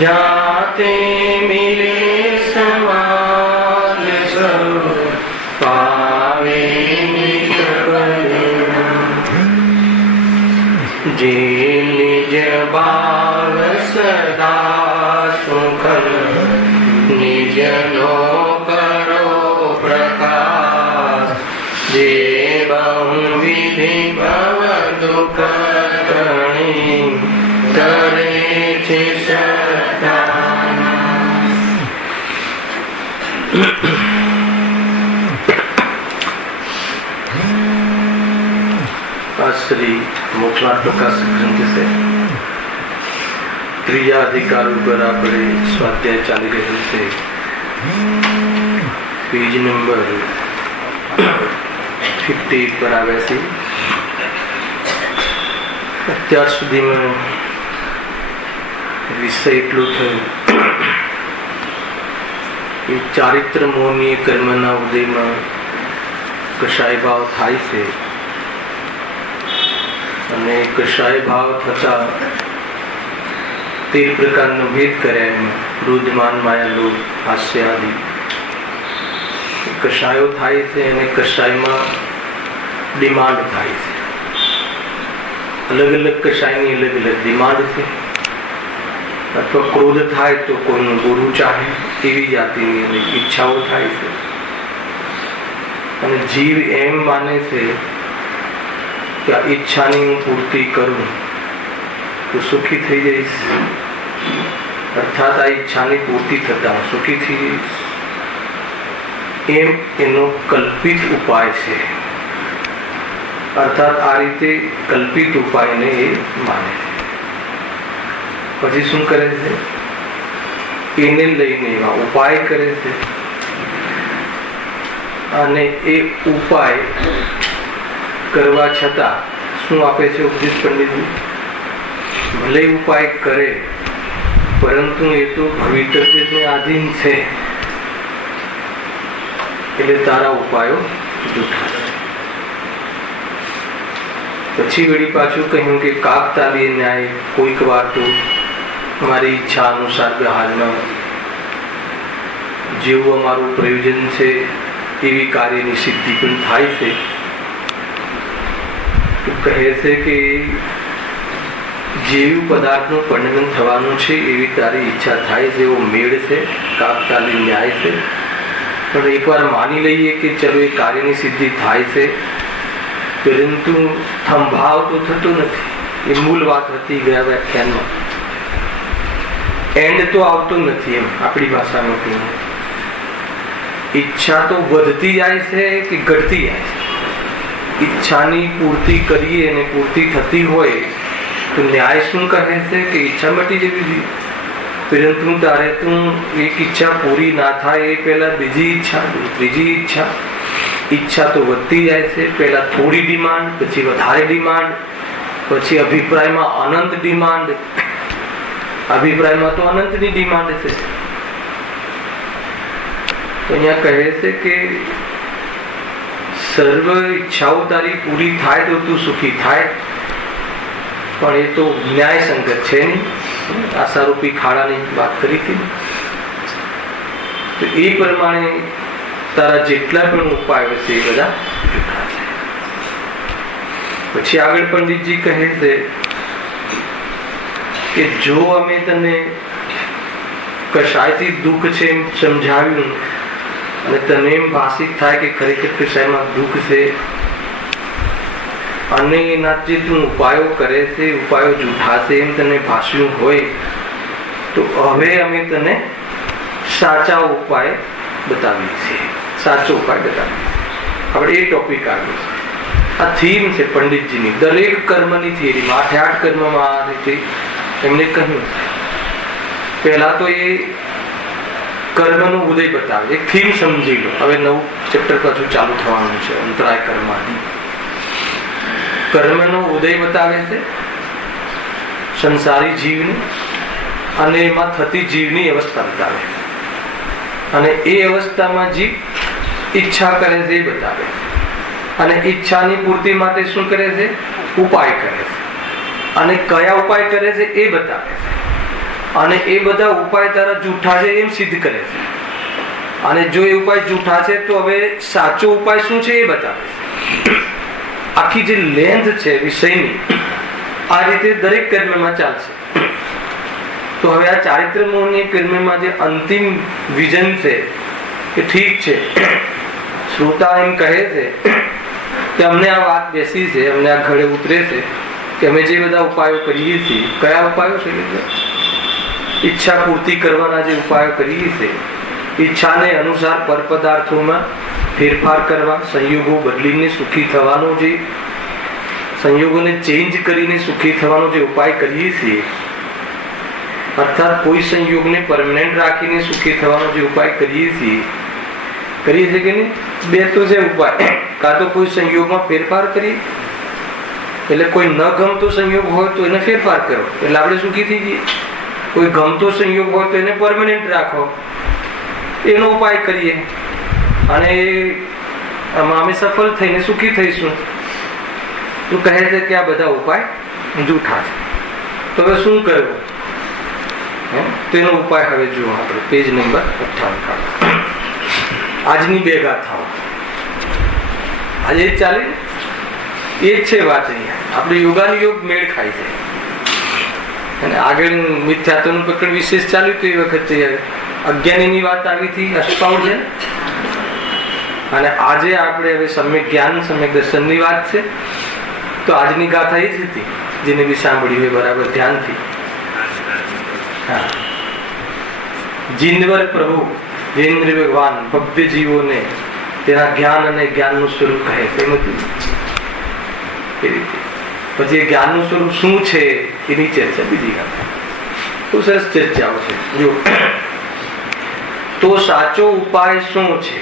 जाते मिले समाज सब पावे जे निज बाल सदा सुखल निज नो करो प्रकाश जे बहुविधि भव दुख करणी करे छे श्री मोक्षलाल प्रकाश ग्रंथ से त्रीजा अधिकार पर આપણે સ્વાધ્યાય ચાલી રહ્યો છે પેજ નંબર 50 પર આવે છે. અત્યાર સુધીમાં વિષય એટલું થયું કે ચારિત્ર મોહની કર્મના ઉદયમાં કશાય ભાવ થાય છે અને કશાય ભાવ થતા તે પ્રકારનો ભેદ કર્યા એમાં ક્રોધ માન માયા લોભ હાસ્ય આદિ કશાયો થાય છે અને કશાયમાં ડિમાન્ડ થાય છે. અલગ અલગ કશાયની અલગ અલગ ડિમાન્ડ છે. અથવા ક્રોધ થાય તો કોઈનું ગુરુ ચાહે એવી જાતિની અનેક ઈચ્છાઓ થાય છે અને જીવ એમ માને છે કે આ ઈચ્છાની હું પૂર્તિ કરું તો સુખી થઈ જઈશ, અર્થાત આ ઈચ્છાની પૂર્તિ થતા હું સુખી થઈ જઈશ, એમ એનો કલ્પિત ઉપાય છે. અર્થાત આ રીતે કલ્પિત ઉપાયને એ માને છે. પછી શું કરે છે? એને લઈને એવા ઉપાય કરે છે અને એ ઉપાય કરવા છતાં શું આપે છે ઉપદેશ પંડિતજી? ભલે ઉપાય કરે પરંતુ એ તો ભવિતવ્યને આધીન છે એટલે તારા ઉપાયો જૂઠા છે. પછી વળી પાછું કહ્યું કે કાકતાલીય ન્યાય કોઈક વાર તો અમારી ઈચ્છા અનુસાર હાલમાં જેવું અમારું પ્રયોજન છે એવી કાર્યની સિદ્ધિ પણ થાય છે. કહે છે કે જેવું પદાર્થનું પરિણમન થવાનું છે એવી તારી ઈચ્છા થાય છે, એવો મેળ છે, કાકતાલી ન્યાય છે. પણ એકવાર માની લઈએ કે ચલો એ કાર્યની સિદ્ધિ થાય છે પરંતુ સંભાવ તો થતો નથી. એ મૂળ વાત હતી ગયા વ્યાખ્યાનમાં. એન્ડ તો આવતો નથી. એમ આપણી ભાષામાં કહ્યું ઈચ્છા તો વધતી જાય છે કે ઘટતી જાય છે. ઈચ્છાની પૂર્તિ કરીએ અને પૂર્તિ થતી હોય તો ન્યાય શું કહે છે કે ઈચ્છા મટી જવી જોઈએ. પરંતુ તારે તું એક ઈચ્છા પૂરી ના થાય એ પહેલા બીજી ઈચ્છા, ત્રીજી ઈચ્છા, ઈચ્છા તો વધતી જાય છે. પહેલા થોડી ડિમાન્ડ, પછી વધારે ડિમાન્ડ, પછી અભિપ્રાયમાં અનંત ડિમાન્ડ. અભિપ્રાયમાં તો અનંતની ડિમાન્ડ છે. તો અહીંયા કહે છે કે સર્વ ઈચ્છાઓ તારી પૂરી થાય તો તું સુખી થાય, પણ એ તો ન્યાય સંગત છે નહીં. આશારૂપી ખાડાની વાત કરી હતી. તો એ પ્રમાણે તારા જેટલા પણ ઉપાયો છે એ બધા જૂઠા છે. પછી આગળ પંડિતજી કહે છે કે જો અમે તને કશાયથી દુઃખ છે એમ સમજાવ્યું અને તને એમ ભાષિત થાય કે ખરેખર કશાયમાં દુઃખ છે અને એના જે તું ઉપાયો કરે છે ઉપાયો જૂઠા છે એમ તને ભાષ્યું હોય તો હવે અમે તને સાચા ઉપાય બતાવીએ છીએ. સાચો ઉપાય બતાવીએ છીએ. આપણે એ ટોપિક આવ્યો છે. આ થીમ છે પંડિતજીની. દરેક કર્મની થિયરીમાં 8 કર્મમાં આ રીતે એમને કહ્યું. પહેલા તો એ કર્મનો ઉદય બતાવે, એક થીમ સમજી લો. હવે નવું ચેપ્ટર પાછું ચાલુ થવાનું છે, અંતરાય કર્માદિ. કર્મનો ઉદય બતાવે છે સંસારી જીવની અને એમાં થતી જીવની અવસ્થા બતાવે છે. અને એ અવસ્થામાં જીવ ઈચ્છા કરે છે એ બતાવે છે. અને ઈચ્છાની પૂર્તિ માટે શું કરે છે? ઉપાય કરે છે. અને કયા ઉપાય કરે છે એ બતાવે છે. અને એ બધા ઉપાય તારા જૂઠા છે એમ સિદ્ધ કરે છે. અને જો એ ઉપાય જૂઠા છે તો હવે સાચો ઉપાય શું છે એ બતાવે છે. આખી જે લેન્થ છે વિષયની આ રીતે દરેક કર્મમાં ચાલશે. તો હવે આ ચારિત્ર મોહની કર્મમાં જે અંતિમ વિઝન છે કે ઠીક છે, શ્રોતા એમ કહે છે કે અમને આ વાત બેસી છે, અમને આ ઘડે ઉતરે છે કે અમે જે બધા ઉપાયો કરીએ છીએ, કયા ઉપાયો છે? ઈચ્છા પૂર્તિ કરવાના જે ઉપાયો કરીએ છીએ, ઈચ્છાને અનુસાર પરપદાર્થોમાં ફેરફાર કરવા, સંયોગો બદલીને સુખી થવાનો, જે સંયોગોને ચેન્જ કરીને સુખી થવાનો જે ઉપાય કરીએ છીએ, અર્થાત કોઈ સંયોગને પરમનન્ટ રાખીને સુખી થવાનો જે ઉપાય કરીએ છીએ કે નહીં? બે તો છે ઉપાય. કાં તો કોઈ સંયોગમાં ફેરફાર કરીએ, એટલે કોઈ ન ગમતો સંયોગ હોય તો એને ફેરફાર કરો એટલે આપણે સુખી થઈ જઈએ. કોઈ ગમતો સંયોગ હોય તો એને પરમનન્ટ રાખો, એનો ઉપાય કરીએ અને આમાં અમે સફળ થઈને સુખી થઈશું. તો કહે છે કે આ બધા ઉપાય જૂઠા છે. તો હવે શું કરવું? તેનો ઉપાય હવે જુઓ આપણે પેજ નંબર 58. આજની બે ગાથાઓ આજે જ ચાલે, એ જ છે વાત. અહીંયા આપણે યોગાની યોગ મેળ ખાય છે. અને આગળ મિથ્યાત્વનું પ્રકરણ વિશેષ ચાલ્યું તો એ વખતે અજ્ઞાનીની વાત આવી હતી, અષ્ટાવ છે. અને આજે આપણે હવે સમ્યક જ્ઞાન સમ્યક દર્શનની વાત છે. તો આજની ગાથા એ જ હતી જેને બી સાંભળ્યું હોય બરાબર ધ્યાનથી. જીનવર પ્રભુ જેન્દ્ર ભગવાન ભવ્ય જીવોને તેના જ્ઞાન અને જ્ઞાનનું સ્વરૂપ કહે છે. એ રીતે પછી જ્ઞાનનું સ્વરૂપ શું છે એની ચર્ચા બીજી ગાથા. તો સરસ ચર્ચાઓ છે. જો તો સાચો ઉપાય શું છે?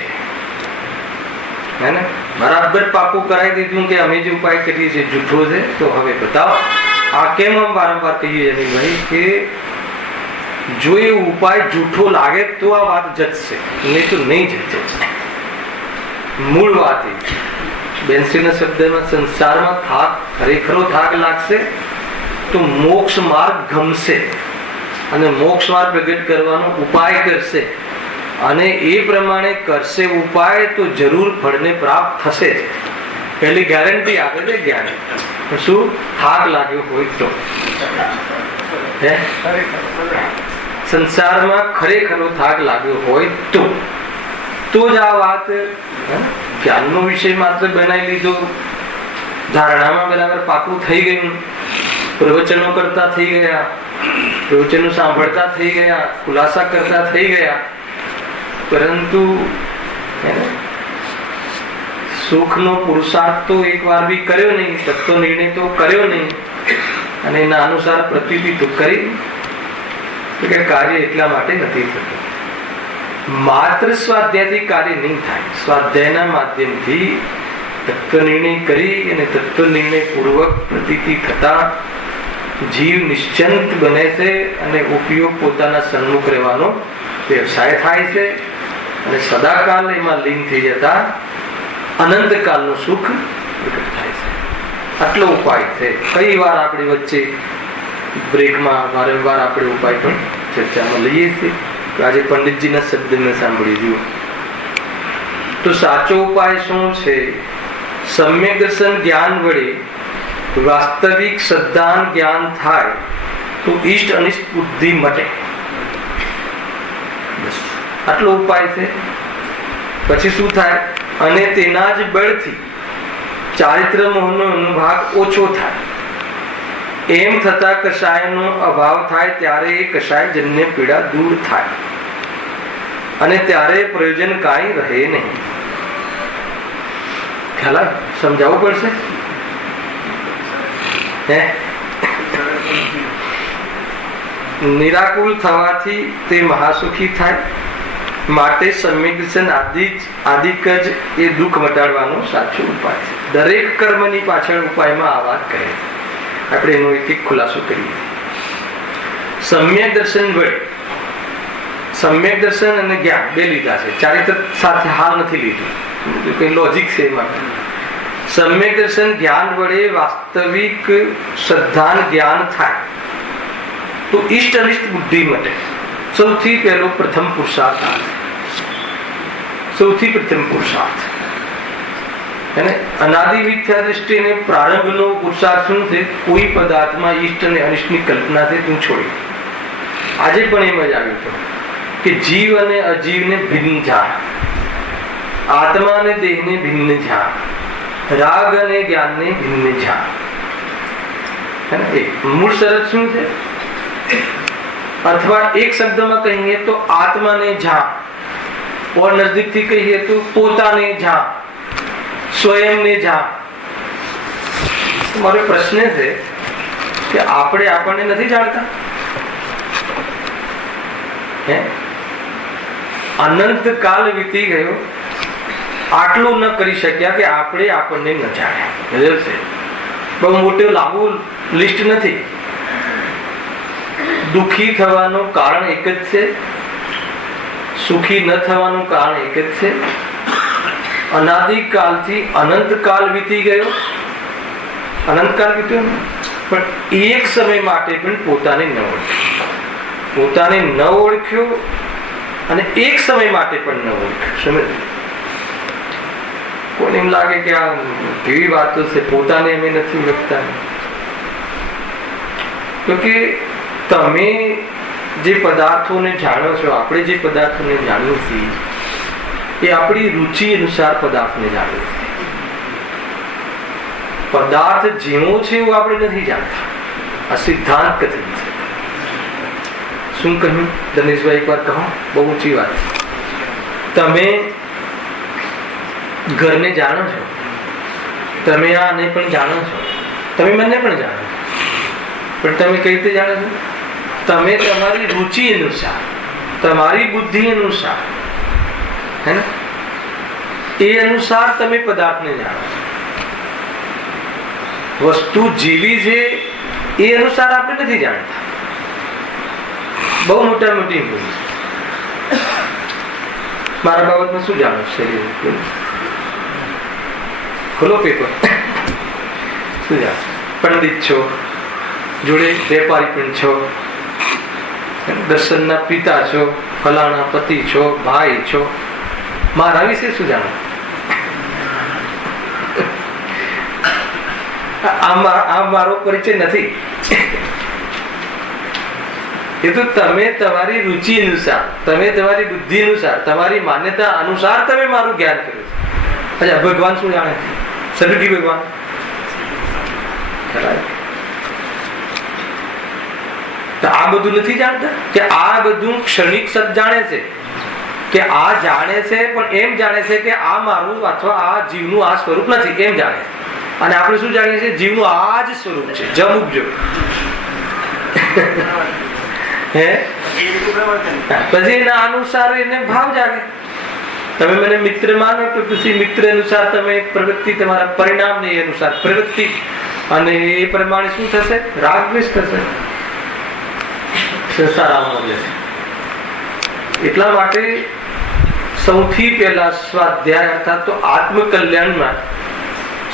હે ને બરાબર પાકું કરાવી દીધું કે અમે જે ઉપાય કરીએ છીએ જૂઠો છે. તો હવે બતાવો આ કેમ આમ વારંવાર કહીએ ભાઈ કે જો એ ઉપાય જૂઠો લાગે તો આ વાત જચશે, નહીં તો નહીં જચે. મૂળ વાત એ બેન્સીના શબ્દમાં સંસારમાં થાક ખરેખરો થાક લાગશે તો મોક્ષ માર્ગ ગમશે અને મોક્ષ માર્ગ પ્રગટ કરવાનો ઉપાય કરશે અને એ પ્રમાણે કરશે ઉપાય તો જરૂર ફળને પ્રાપ્ત થશે જ. પહેલી ગેરંટી આપે છે જ્ઞાન. શું? થાક લાગ્યો હોય તો. સંસારમાં ખરેખરો થાક લાગ્યો હોય તો જ આ વાત જ્ઞાનનો વિષય માત્ર બનાવી લીધો, ધારણામાં બરાબર પાકું થઈ ગયું, પ્રવચનો કરતા થઈ ગયા, પ્રવચનો સાંભળતા થઈ ગયા, ખુલાસા કરતા થઈ ગયા, પરંતુ સુખનો પુરુષાર્થ તો એક વાર બી કર્યો નહીં, તત્વ નિર્ણય તો કર્યો નહીં અને એના અનુસાર પ્રતિતિ તો કરી કે કાર્ય એટલા માટે નથી થતું. માત્ર સ્વાધ્યાયથી કાર્ય નહીં થાય. સ્વાધ્યાયના માધ્યમથી તત્વ નિર્ણય કરી અને તત્વ નિર્ણય પૂર્વક પ્રતીતિ થતા જીવ નિશ્ચિંત બને છે અને ઉપયોગ પોતાના સન્મુખ રહેવાનો વ્યવસાય થાય છે અને સદાકાલ એમાં લીન થઈ જતા અનંતકાલનું સુખ પ્રગટ થાય છે. આટલો ઉપાય છે. કઈ વાર આપણી વચ્ચે બ્રેકમાં વારંવાર આપણે ઉપાય પણ ચર્ચામાં લઈએ છીએ. આજે પંડિતજીના શબ્દ મેં સાંભળી જુઓ. તો સાચો ઉપાય શું છે? સમ્યક દર્શન જ્ઞાન વડે વાસ્તવિક સદ્દાન જ્ઞાન થાય તો ઈષ્ટ અનિષ્ટ બુદ્ધિ મટે. બસ આટલો ઉપાય છે. પછી શું થાય? અને તેના જ બળથી ચારિત્ર મોહનો અનુભાગ ઓછો થાય. એમ થતા કષાયનો અભાવ થાય ત્યારે એ કષાય જન્ય પીડા દૂર થાય અને ત્યારે પ્રયોજન કાંઈ રહે નહીં. ખ્યાલ સમજાવવું પડશે. નિરાકુલ થવાથી તે મહાસુખી થાય. માટે સમ્યક દર્શન આદિક જ એ દુઃખ મટાડવાનો સાચો ઉપાય છે. દરેક કર્મની પાછળ ઉપાયમાં આ વાત કહે છે. આપણે એનો એક ખુલાસો કરીએ. સમ્યક દર્શન વડે સમ્યક દર્શન અને જ્ઞાન બે લીધા છે, ચારિત્ર સાથે હાલ નથી લીધું, કઈ લોજિક છે એમાં. સમ્યક દર્શન જ્ઞાન વડે વાસ્તવિક શ્રદ્ધાન જ્ઞાન થાય તો ઈષ્ટ અનિષ્ટ બુદ્ધિ માટે સૌથી પહેલો પ્રથમ પુરુષાર્થ આવે. સૌથી પ્રથમ પુરુષાર્થ અને અનાદિ મિથ્યા દ્રષ્ટિ અને પ્રારંભનો પુરુષાર્થ શું છે? કોઈ પદાર્થમાં ઈષ્ટ અને અનિષ્ટની કલ્પનાથી તું છોડી. આજે પણ એમ જ આવ્યું હતું કે જીવ અને અજીવને ભિન્ન જાણ, આત્મા અને દેહને ભિન્ન જાણ, રાગ અને જ્ઞાનને ભિન્ન જાણ. મૂળ શરત શું છે? અથવા એક શબ્દમાં કહીએ તો આત્માને જાણ, और नजदीकથી કહીએ તો પોતાને જાણ, સ્વયંને જાણ. મારો પ્રશ્ન છે કે આપણે આપણને નથી જાણતા? અનંત કાળ વીતી ગયો, આટલું ન કરી શક્યા કે આપણે આપણને ન જાણ્યા. છે બહુ મોટું લાંબુ લિસ્ટ નથી. દુઃખી થવાનું કારણ એક જ છે, સુખી ન થવાનું કારણ એક જ છે. અનાદિકાળથી અનંતકાળ વીતી ગયો, અનંતકાળ વીત્યો પણ એક સમય માટે પણ પોતાને ન ઓળખ્યો, પોતાને ન ઓળખ્યો અને એક સમય માટે પણ ન ઓળખ્યો. સમજ? કોને એમ લાગે કે આ કેવી વાતો છે, પોતાને અમે નથી ઓળખતા. તો કે તમે જે પદાર્થોને જાણો છો, આપણે જે પદાર્થોને જાણીએ છીએ એ આપણી રુચિ અનુસાર પદાર્થને જાણીએ છીએ. પદાર્થ જેવો છે એવું આપણે નથી જાણતા. આ સિદ્ધાંત કથિત છે. શું કહ્યું દિનેશભાઈ? એક વાર કહો, બહુ ઊંચી વાત. તમે ઘરને જાણો છો, તમે આને પણ જાણો છો, તમે મને પણ જાણો છો, પણ તમે કઈ રીતે જાણો છો? તમે તમારી રુચિ અનુસાર, તમારી બુદ્ધિ અનુસાર, હે ને, એ અનુસાર તમે પદાર્થને જાણો છો. વસ્તુ જેવી છે એ અનુસાર આપણે નથી જાણતા. બહુ મોટા મોટી ભૂલ. મારા બાબતમાં શું જાણો છો? ખોલો પેપર. શું જાણો? પંડિત છો, જોડે વેપારી પણ છો, દર્શનના પિતા છો, ફલાણા પતિ છો, ભાઈ છો. મારા વિશે શું જાણો? આ મારો પરિચય નથી. એ તો તમે તમારી રુચિ અનુસાર, તમે તમારી બુદ્ધિ અનુસાર, તમારી માન્યતા અનુસાર તમે મારું જ્ઞાન કર્યું છે. અચ્છા, ભગવાન શું જાણે છે? સદગી ભગવાન આ બધું નથી જાણતા કે આ બધું ક્ષણિક સત જાણે છે, કે આ જાણે છે પણ એમ જાણે છે કે આ મારું અથવા આ જીવનું આ સ્વરૂપ નથી, એમ જાણે. અને આપણે શું જાણીએ છીએ? જીવનું આ જ સ્વરૂપ છે. જમુકજો પછી એના અનુસાર એને ભાવ જાગે. તમે મને મિત્ર માનો તો પછી મિત્ર અનુસાર તમે પ્રવૃત્તિ, તમારા પરિણામ ને અનુસાર પ્રવૃત્તિ, અને એ પ્રમાણે શું થશે? રાગ દ્વેષ થશે, સંસાર આવવાનો રહેશે. એટલા માટે સૌથી પહેલા સ્વાધ્યાય અર્થાત તો આત્મકલ્યાણમાં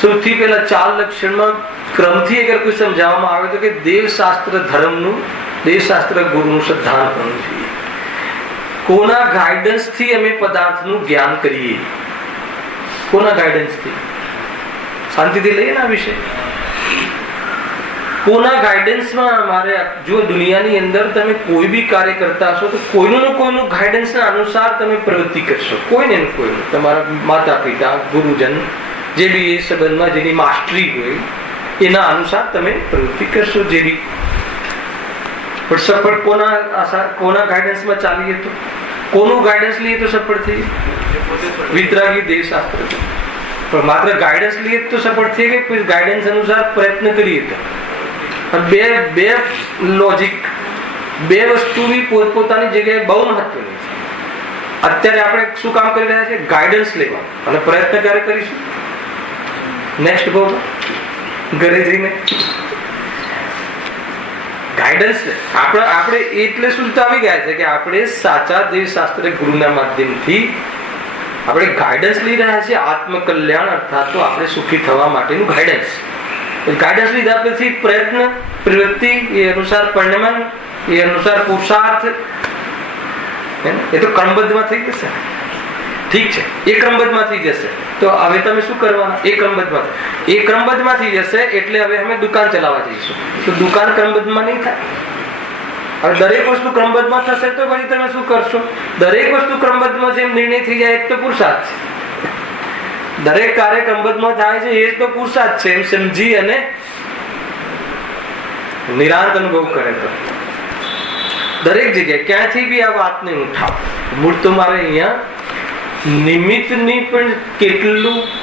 સૌથી પહેલા 4 લક્ષણમાં ક્રમથી અગર કોઈ સમજાવવામાં આવે તો કે દેવશાસ્ત્ર ધર્મનું, દેવશાસ્ત્ર ગુરુનું શ્રદ્ધાન કરવું જોઈએ. કોના ગાઈડન્સ થી અમે પદાર્થનું જ્ઞાન કરીએ? કોના ગાઈડન્સ થી? શાંતિથી લઈએ ને આ વિષય. કોના ગાઈડન્સમાં? અમારે જો દુનિયાની અંદર તમે કોઈ બી કાર્ય કરતા હશો તો કોઈનું ગાઈડન્સના અનુસાર તમે પ્રવૃત્તિ કરશો. કોઈને કોઈનું, તમારા માતા પિતા, ગુરુજન, જે બી એ સંબંધમાં જેની માસ્ટરી હોય એના અનુસાર તમે પ્રવૃત્તિ કરશો. જે બી પણ સફળ કોના ગાઈડન્સમાં ચાલીએ તો, કોનું ગાઈડન્સ લઈએ તો સફળ થઈ? વિતરાગી દેવશાસ્ત્ર. પણ માત્ર ગાઈડન્સ લઈએ તો સફળ થઈ કે કોઈ ગાઈડન્સ અનુસાર પ્રયત્ન કરીએ તો? બે લોજિક, બે વસ્તુ બી પોતપોતાની જગ્યાએ બહુ મહત્વની છે. અત્યારે આપણે શું કામ કરી રહ્યા છે? ગાઈડન્સ લેવા. અને પ્રયત્ન ક્યારે કરીશું? નેક્સ્ટ ભાવ ઘરે જઈને. ગાઈડન્સ આપણે એટલે સુધી આવી ગયા છે કે આપણે સાચા દેવશાસ્ત્ર ગુરુના માધ્યમથી આપણે ગાઈડન્સ લઈ રહ્યા છીએ આત્મકલ્યાણ અર્થાત તો આપણે સુખી થવા માટેનું ગાઈડન્સ લીધા પછી પ્રયત્ન પ્રવૃત્તિ એ અનુસાર પરિણામ એ અનુસાર પુરુષાર્થ એ તો ક્રમબદ્ધમાં થઈ જશે. ઠીક છે, એ ક્રમબદ્ધમાં થઈ જશે. તો હવે તમે શું કરવાના? એ ક્રમબદ્ધમાં થઈ જશે એટલે હવે અમે દુકાન ચલાવવા જઈશું. તો દુકાન ક્રમબદ્ધમાં નહીં થાય. હવે દરેક વસ્તુ ક્રમબદ્ધમાં થશે તો પછી તમે શું કરશો? દરેક વસ્તુ ક્રમબદ્ધમાં જેમ નિર્ણય થઈ જાય એ તો પુરુષાર્થ છે. દરેક કાર્ય ક્રમબદ્ધમાં થાય છે એ તો પુરુષાર્થ છે એમ સમજી અને નિરાંત અનુભવ કરે તો દરેક જગ્યાએ ક્યાંથી બી આ વાતને ઉઠાવ. મૂળ તો મારે અહીંયા નિમિત્તની પણ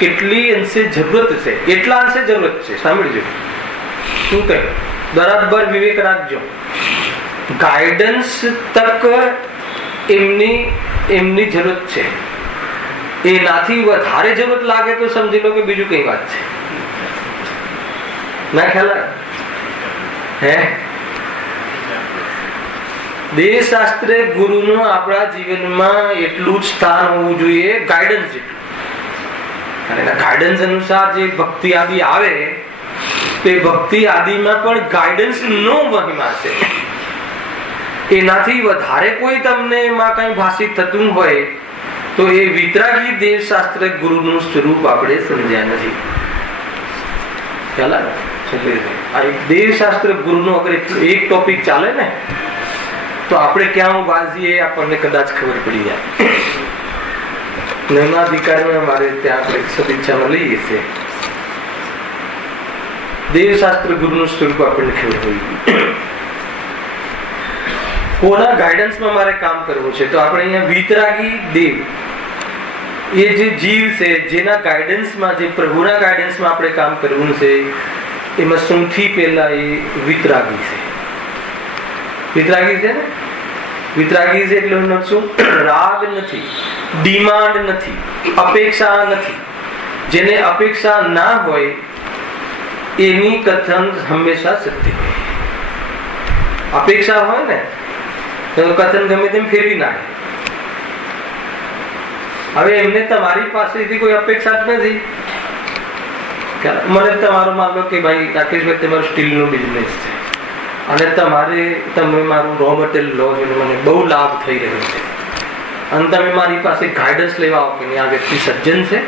કેટલી અંશે જરૂરત છે, એટલા અંશે જરૂરત છે. સાંભળજો શું કહ્યું, બરાબર વિવેક રાખજો. ગાઈડન્સ તક એમની જરૂરત છે. એનાથી વધારે જરૂરત લાગે તો સમજી લો કે બીજું કઈ વાત છે. ના ખ્યાલ હે દેવશાસ્ત્ર ગુરુનું આપણા જીવનમાં એટલું જ સ્થાન હોવું જોઈએ ગાઈડન્સ જેટલું. અને ગાઈડન્સ અનુસાર જે ભક્તિ આદિ આવે તે ભક્તિ આદિમાં પણ ગાઈડન્સ નો મહિમા છે. એનાથી વધારે કોઈ તમને એમાં કઈ ભાષિત થતું હોય તો એ વિતરાગી દેવશાસ્ત્ર ગુરુનું સ્વરૂપ આપણે સમજ્યા નથી. ખ્યાલ આવે? આ એક દેવશાસ્ત્ર ગુરુનો અગર એક ટોપિક ચાલે ને તો આપણે ક્યાં વાંચીએ આપણને કદાચ ખબર પડી જાય. નિર્માધિકારમાં મારે ત્યાં આપણે સદીચ્છામાં લઈએ છીએ દેવશાસ્ત્ર ગુરુનું સ્વરૂપ આપણને ખબર પડી. કોના ગાઈડન્સમાં મારે કામ કરવું છે? તો આપણે અહીંયા વિતરાગી દેવ એ જે જીવ છે જેના ગાઈડન્સમાં, જે પ્રભુના ગાઈડન્સમાં આપણે કામ કરવું છે એમાં સૌથી પહેલા એ વિતરાગી છે. વિતરાગી છે ને, વિતરાગી છે એટલે શું? રાગ નથી, ડિમાન્ડ નથી, અપેક્ષા નથી. જેને અપેક્ષા ના હોય એની કથન હંમેશા સત્ય હોય. અપેક્ષા હોય ને તો કથન ગમે તેમ ફેરવી નાખે. હવે એમને તમારી પાસેથી કોઈ અપેક્ષા જ નથી. મને તમારો માન લો કે ભાઈ રાકેશભાઈ તમારો સ્ટીલનો બિઝનેસ છે અને તમે મારું રો મટીરિયલ લો છો, મને બહુ લાભ થઈ રહ્યો છે અને તમે મારી પાસે ગાઈડન્સ લેવા આવો કે આ વ્યક્તિ સજ્જન છે,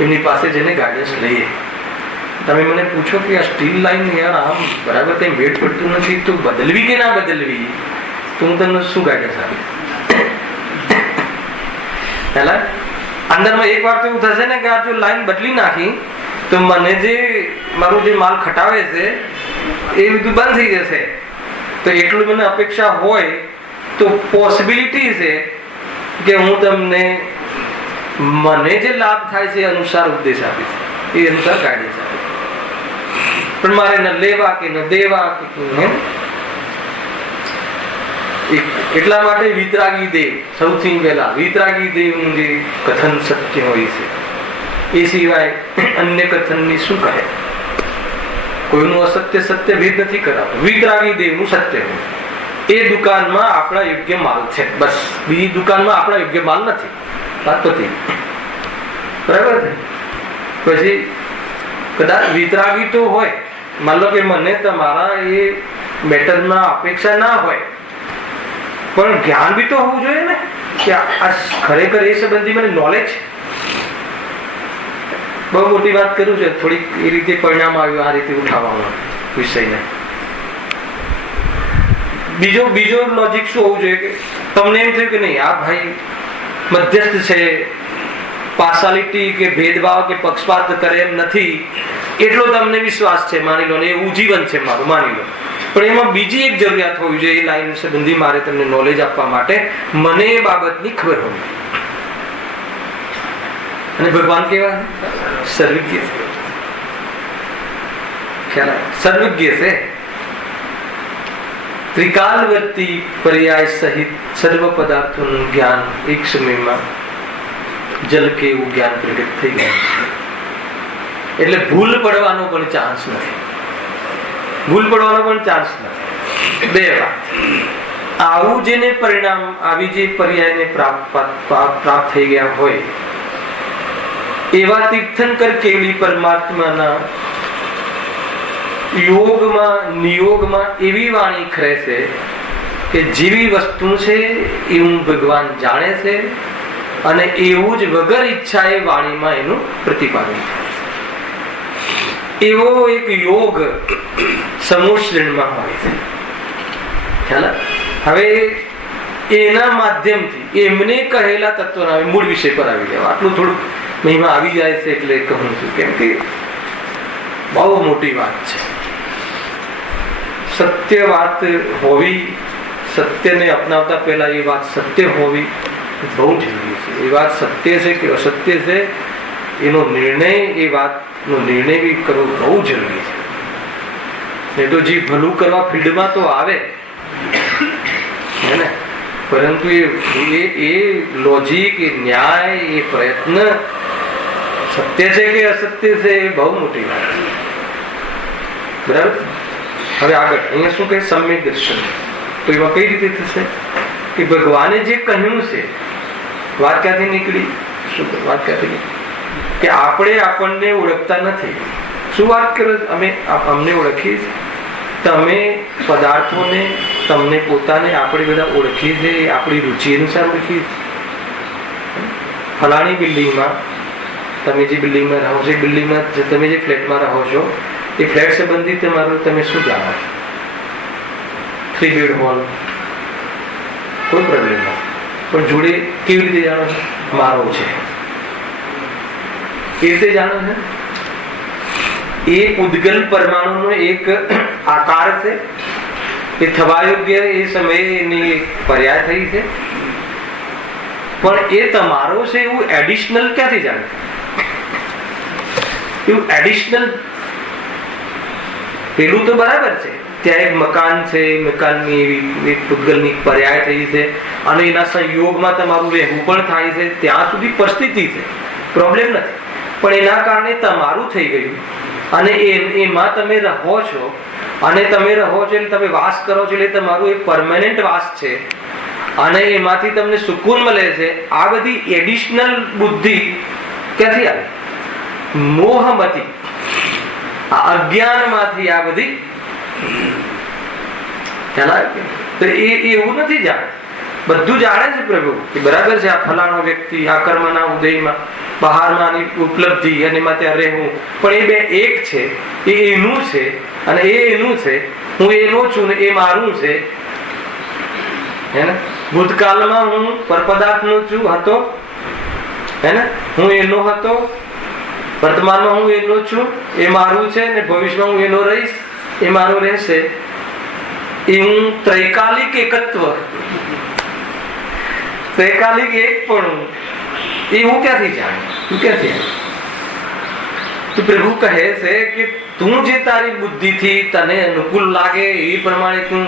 એમની પાસે જઈને ગાઈડન્સ લઈએ. તમે મને પૂછો કે આ સ્ટીલ લાઈન યાર આમ બરાબર કંઈ વેટ પડતું નથી તો બદલવી કે ના બદલવી, તો હું તમને શું ગાઈડન્સ આપીશ? પહેલા અંદરમાં એક વાર તો એવું થશે ને કે આ જો લાઈન બદલી નાખી તો મને જે મારું જે માલ ખટાવે છે એ બધું બંધ થઈ જશે. તો એટલું મને અપેક્ષા હોય તો પોસિબિલિટી છે કે હું તમને મને જે લાભ થાય છે એ અનુસાર ઉપદેશ આપીશ, એ અનુસાર ગાઈડન્સ આપીશ. પણ મારે ન લેવા કે ન દેવા કે એટલા માટે વિતરાગી દેવ સૌથી પહેલા વિતરાગી દેવનું જે કથન સત્ય હોય છે એ સિવાય અન્ય કથનની શું કહે? કોઈનું અસત્ય સત્ય ભેદ નથી કરાવતો. વિતરાગી દેવનું સત્ય હોય એ દુકાનમાં આપણા યોગ્ય માલ છે, બસ. બીજી દુકાનમાં આપણા યોગ્ય માલ નથી. વાત પતી. બરાબર છે? પછી કદાચ વિતરાગી તો હોય, માન લો કે મને તમારા એ મેટરમાં અપેક્ષા ના હોય પણ જ્ઞાન બી તો હોવું જોઈએ ને કે આ ખરેખર એ સંબંધી મને નોલેજ. બહુ મોટી વાત કરું છું, થોડીક એ રીતે પરિણામ આવ્યું આ રીતે ઉઠાવવામાં વિષયને. બીજો લોજિક શું હોવું જોઈએ કે તમને એમ થયું કે નહીં આ ભાઈ મધ્યસ્થ છે, પાર્સાલિટી કે ભેદભાવ કે પક્ષપાત કરે એમ નથી, એટલો તમને વિશ્વાસ છે, માની લો ને એવું જીવન છે મારું, માની લો. પણ એમાં બીજી એક જરૂરિયાત હોવી જોઈએ એ લાઈન સંબંધી મારે તમને નોલેજ આપવા માટે મને એ બાબતની ખબર હોવી. અને ભગવાન કેવા સર્વજ્ઞ છે, ખ્યાલ સર્વજ્ઞ છે. ત્રિકાલવર્તી પર્યાય સહિત સર્વ પદાર્થોનું જ્ઞાન એક સમયમાં જલ કે એવું જ્ઞાન પ્રગટ થઈ ગયું. એટલે ભૂલ પડવાનો પણ ચાન્સ નથી. ભૂલ પડવાનો પણ ચાન્સ નથી. બે વાત. આવું જેને પરિણામ, આવી જે પર્યાયને પ્રાપ્ત થઈ ગયા હોય એવા તીર્થંકર કેવલી પરમાત્માના યોગમાં નિયોગમાં એવી વાણી ખરે છે કે જેવી વસ્તુ છે એવું ભગવાન જાણે છે અને એવું જ વગર ઈચ્છા એ વાણીમાં એનું પ્રતિપાદન થાય. એવો એક યોગ સમૂહમાં હોય છે. ખ્યાલ? હવે એના માધ્યમથી એમને કહેલા તત્વના મૂળ વિષય પર આવી જાય. આટલું થોડુંક મહિમા આવી જાય છે એટલે કહું છું, કેમ કે બહુ મોટી વાત છે. સત્ય વાત હોવી, સત્યને અપનાવતા પહેલા એ વાત સત્ય હોવી બહુ જરૂરી છે. એ વાત સત્ય છે કે અસત્ય છે એનો નિર્ણય, એ વાતનો નિર્ણય બી કરવો બહુ જરૂરી છે. નહીં તો જે ભલું કરવા ફીલ્ડમાં તો આવે હે ને, પરંતુ એ લોજિક, એ ન્યાય, એ પ્રયત્ન સત્ય છે કે અસત્ય છે એ બહુ મોટી વાત છે. બરાબર. હવે આગળ અહીંયા શું કહે? સમ્યક દર્શન. તો એમાં કઈ રીતે થશે કે ભગવાને જે કહ્યું છે, વાત ક્યાંથી નીકળી? શું વાત ક્યાંથી નીકળી? કે આપણે આપણને ઓળખતા નથી. શું વાત કરો? અમને ઓળખીએ છીએ. તમે પદાર્થોને, તમને પોતાને આપણે બધા ઓળખીએ છીએ, આપણી રુચિ અનુસાર ઓળખીએ છીએ. ફલાણી બિલ્ડિંગમાં, તમે જે બિલ્ડિંગમાં રહો છો એ બિલ્ડિંગમાં, તમે જે ફ્લેટમાં રહો છો એ ફ્લેટ સંબંધી તમારું તમે શું જાણો છો? 3 બેડ હોલ, કોઈ પ્રોબ્લેમ નથી. પણ જોડે કેવી રીતે જાણો છો? મારો છે એ રીતે જાણો છો. એ ઉદ્ગલ પરમાણુનો એક આકાર છે, એ થવા યોગ્ય એ સમયે એની પર્યાય થઈ છે. પણ એ તમારો છે એવું એડિશનલ ક્યાંથી જાણે? એવું એડિશનલ પેલું તો બરાબર છે, ત્યાં એક મકાન છે, મકાનની એક પૂતગલની પર્યાય થઈ છે અને એના સંયોગમાં તમારું રહેવું પણ થાય છે, ત્યાં સુધી પરિસ્થિતિ છે, પ્રોબ્લેમ નથી. પણ એના કારણે તમારું થઈ ગયું અને એમાં તમે રહો છો, અને તમે રહો છો એટલે તમે વાસ કરો છો, એટલે તમારું એક પરમેનન્ટ વાસ છે અને એમાંથી તમને સુકૂન મળે છે. આ બધી એડિશનલ બુદ્ધિ ક્યાંથી આવે? મોહમતી, અજ્ઞાનમાંથી આ બધી. તો એવું નથી જાણે, બધું જાણે છે પ્રભુ કે બરાબર છે, આ ફલાણો વ્યક્તિ આ કર્મના ઉદયમાં બહારમાંની ઉપલબ્ધિ અને એમાં ત્યાં રહેવું, પણ એ બે એક છે, એ એનું છે અને એ એનું છે, હું એનો છું ને એ મારું છે. હે ને? ભૂતકાળમાં હું પરપદાર્થનો છું, હતો, હે ને, હું એનો હતો, વર્તમાનમાં હું એનો છું, એ મારું છે, ને ભવિષ્યમાં હું એનો રહીશ, એ મારો રહેશે. એ હું ત્રૈકાલિક એકત્વ, ત્રૈકાલિક એક પણ એ હું ક્યાંથી જાણું? તું ક્યાંથી? તો પ્રભુ કહે છે કે તું જે તારી બુદ્ધિથી તને અનુકૂળ લાગે એ પ્રમાણે તું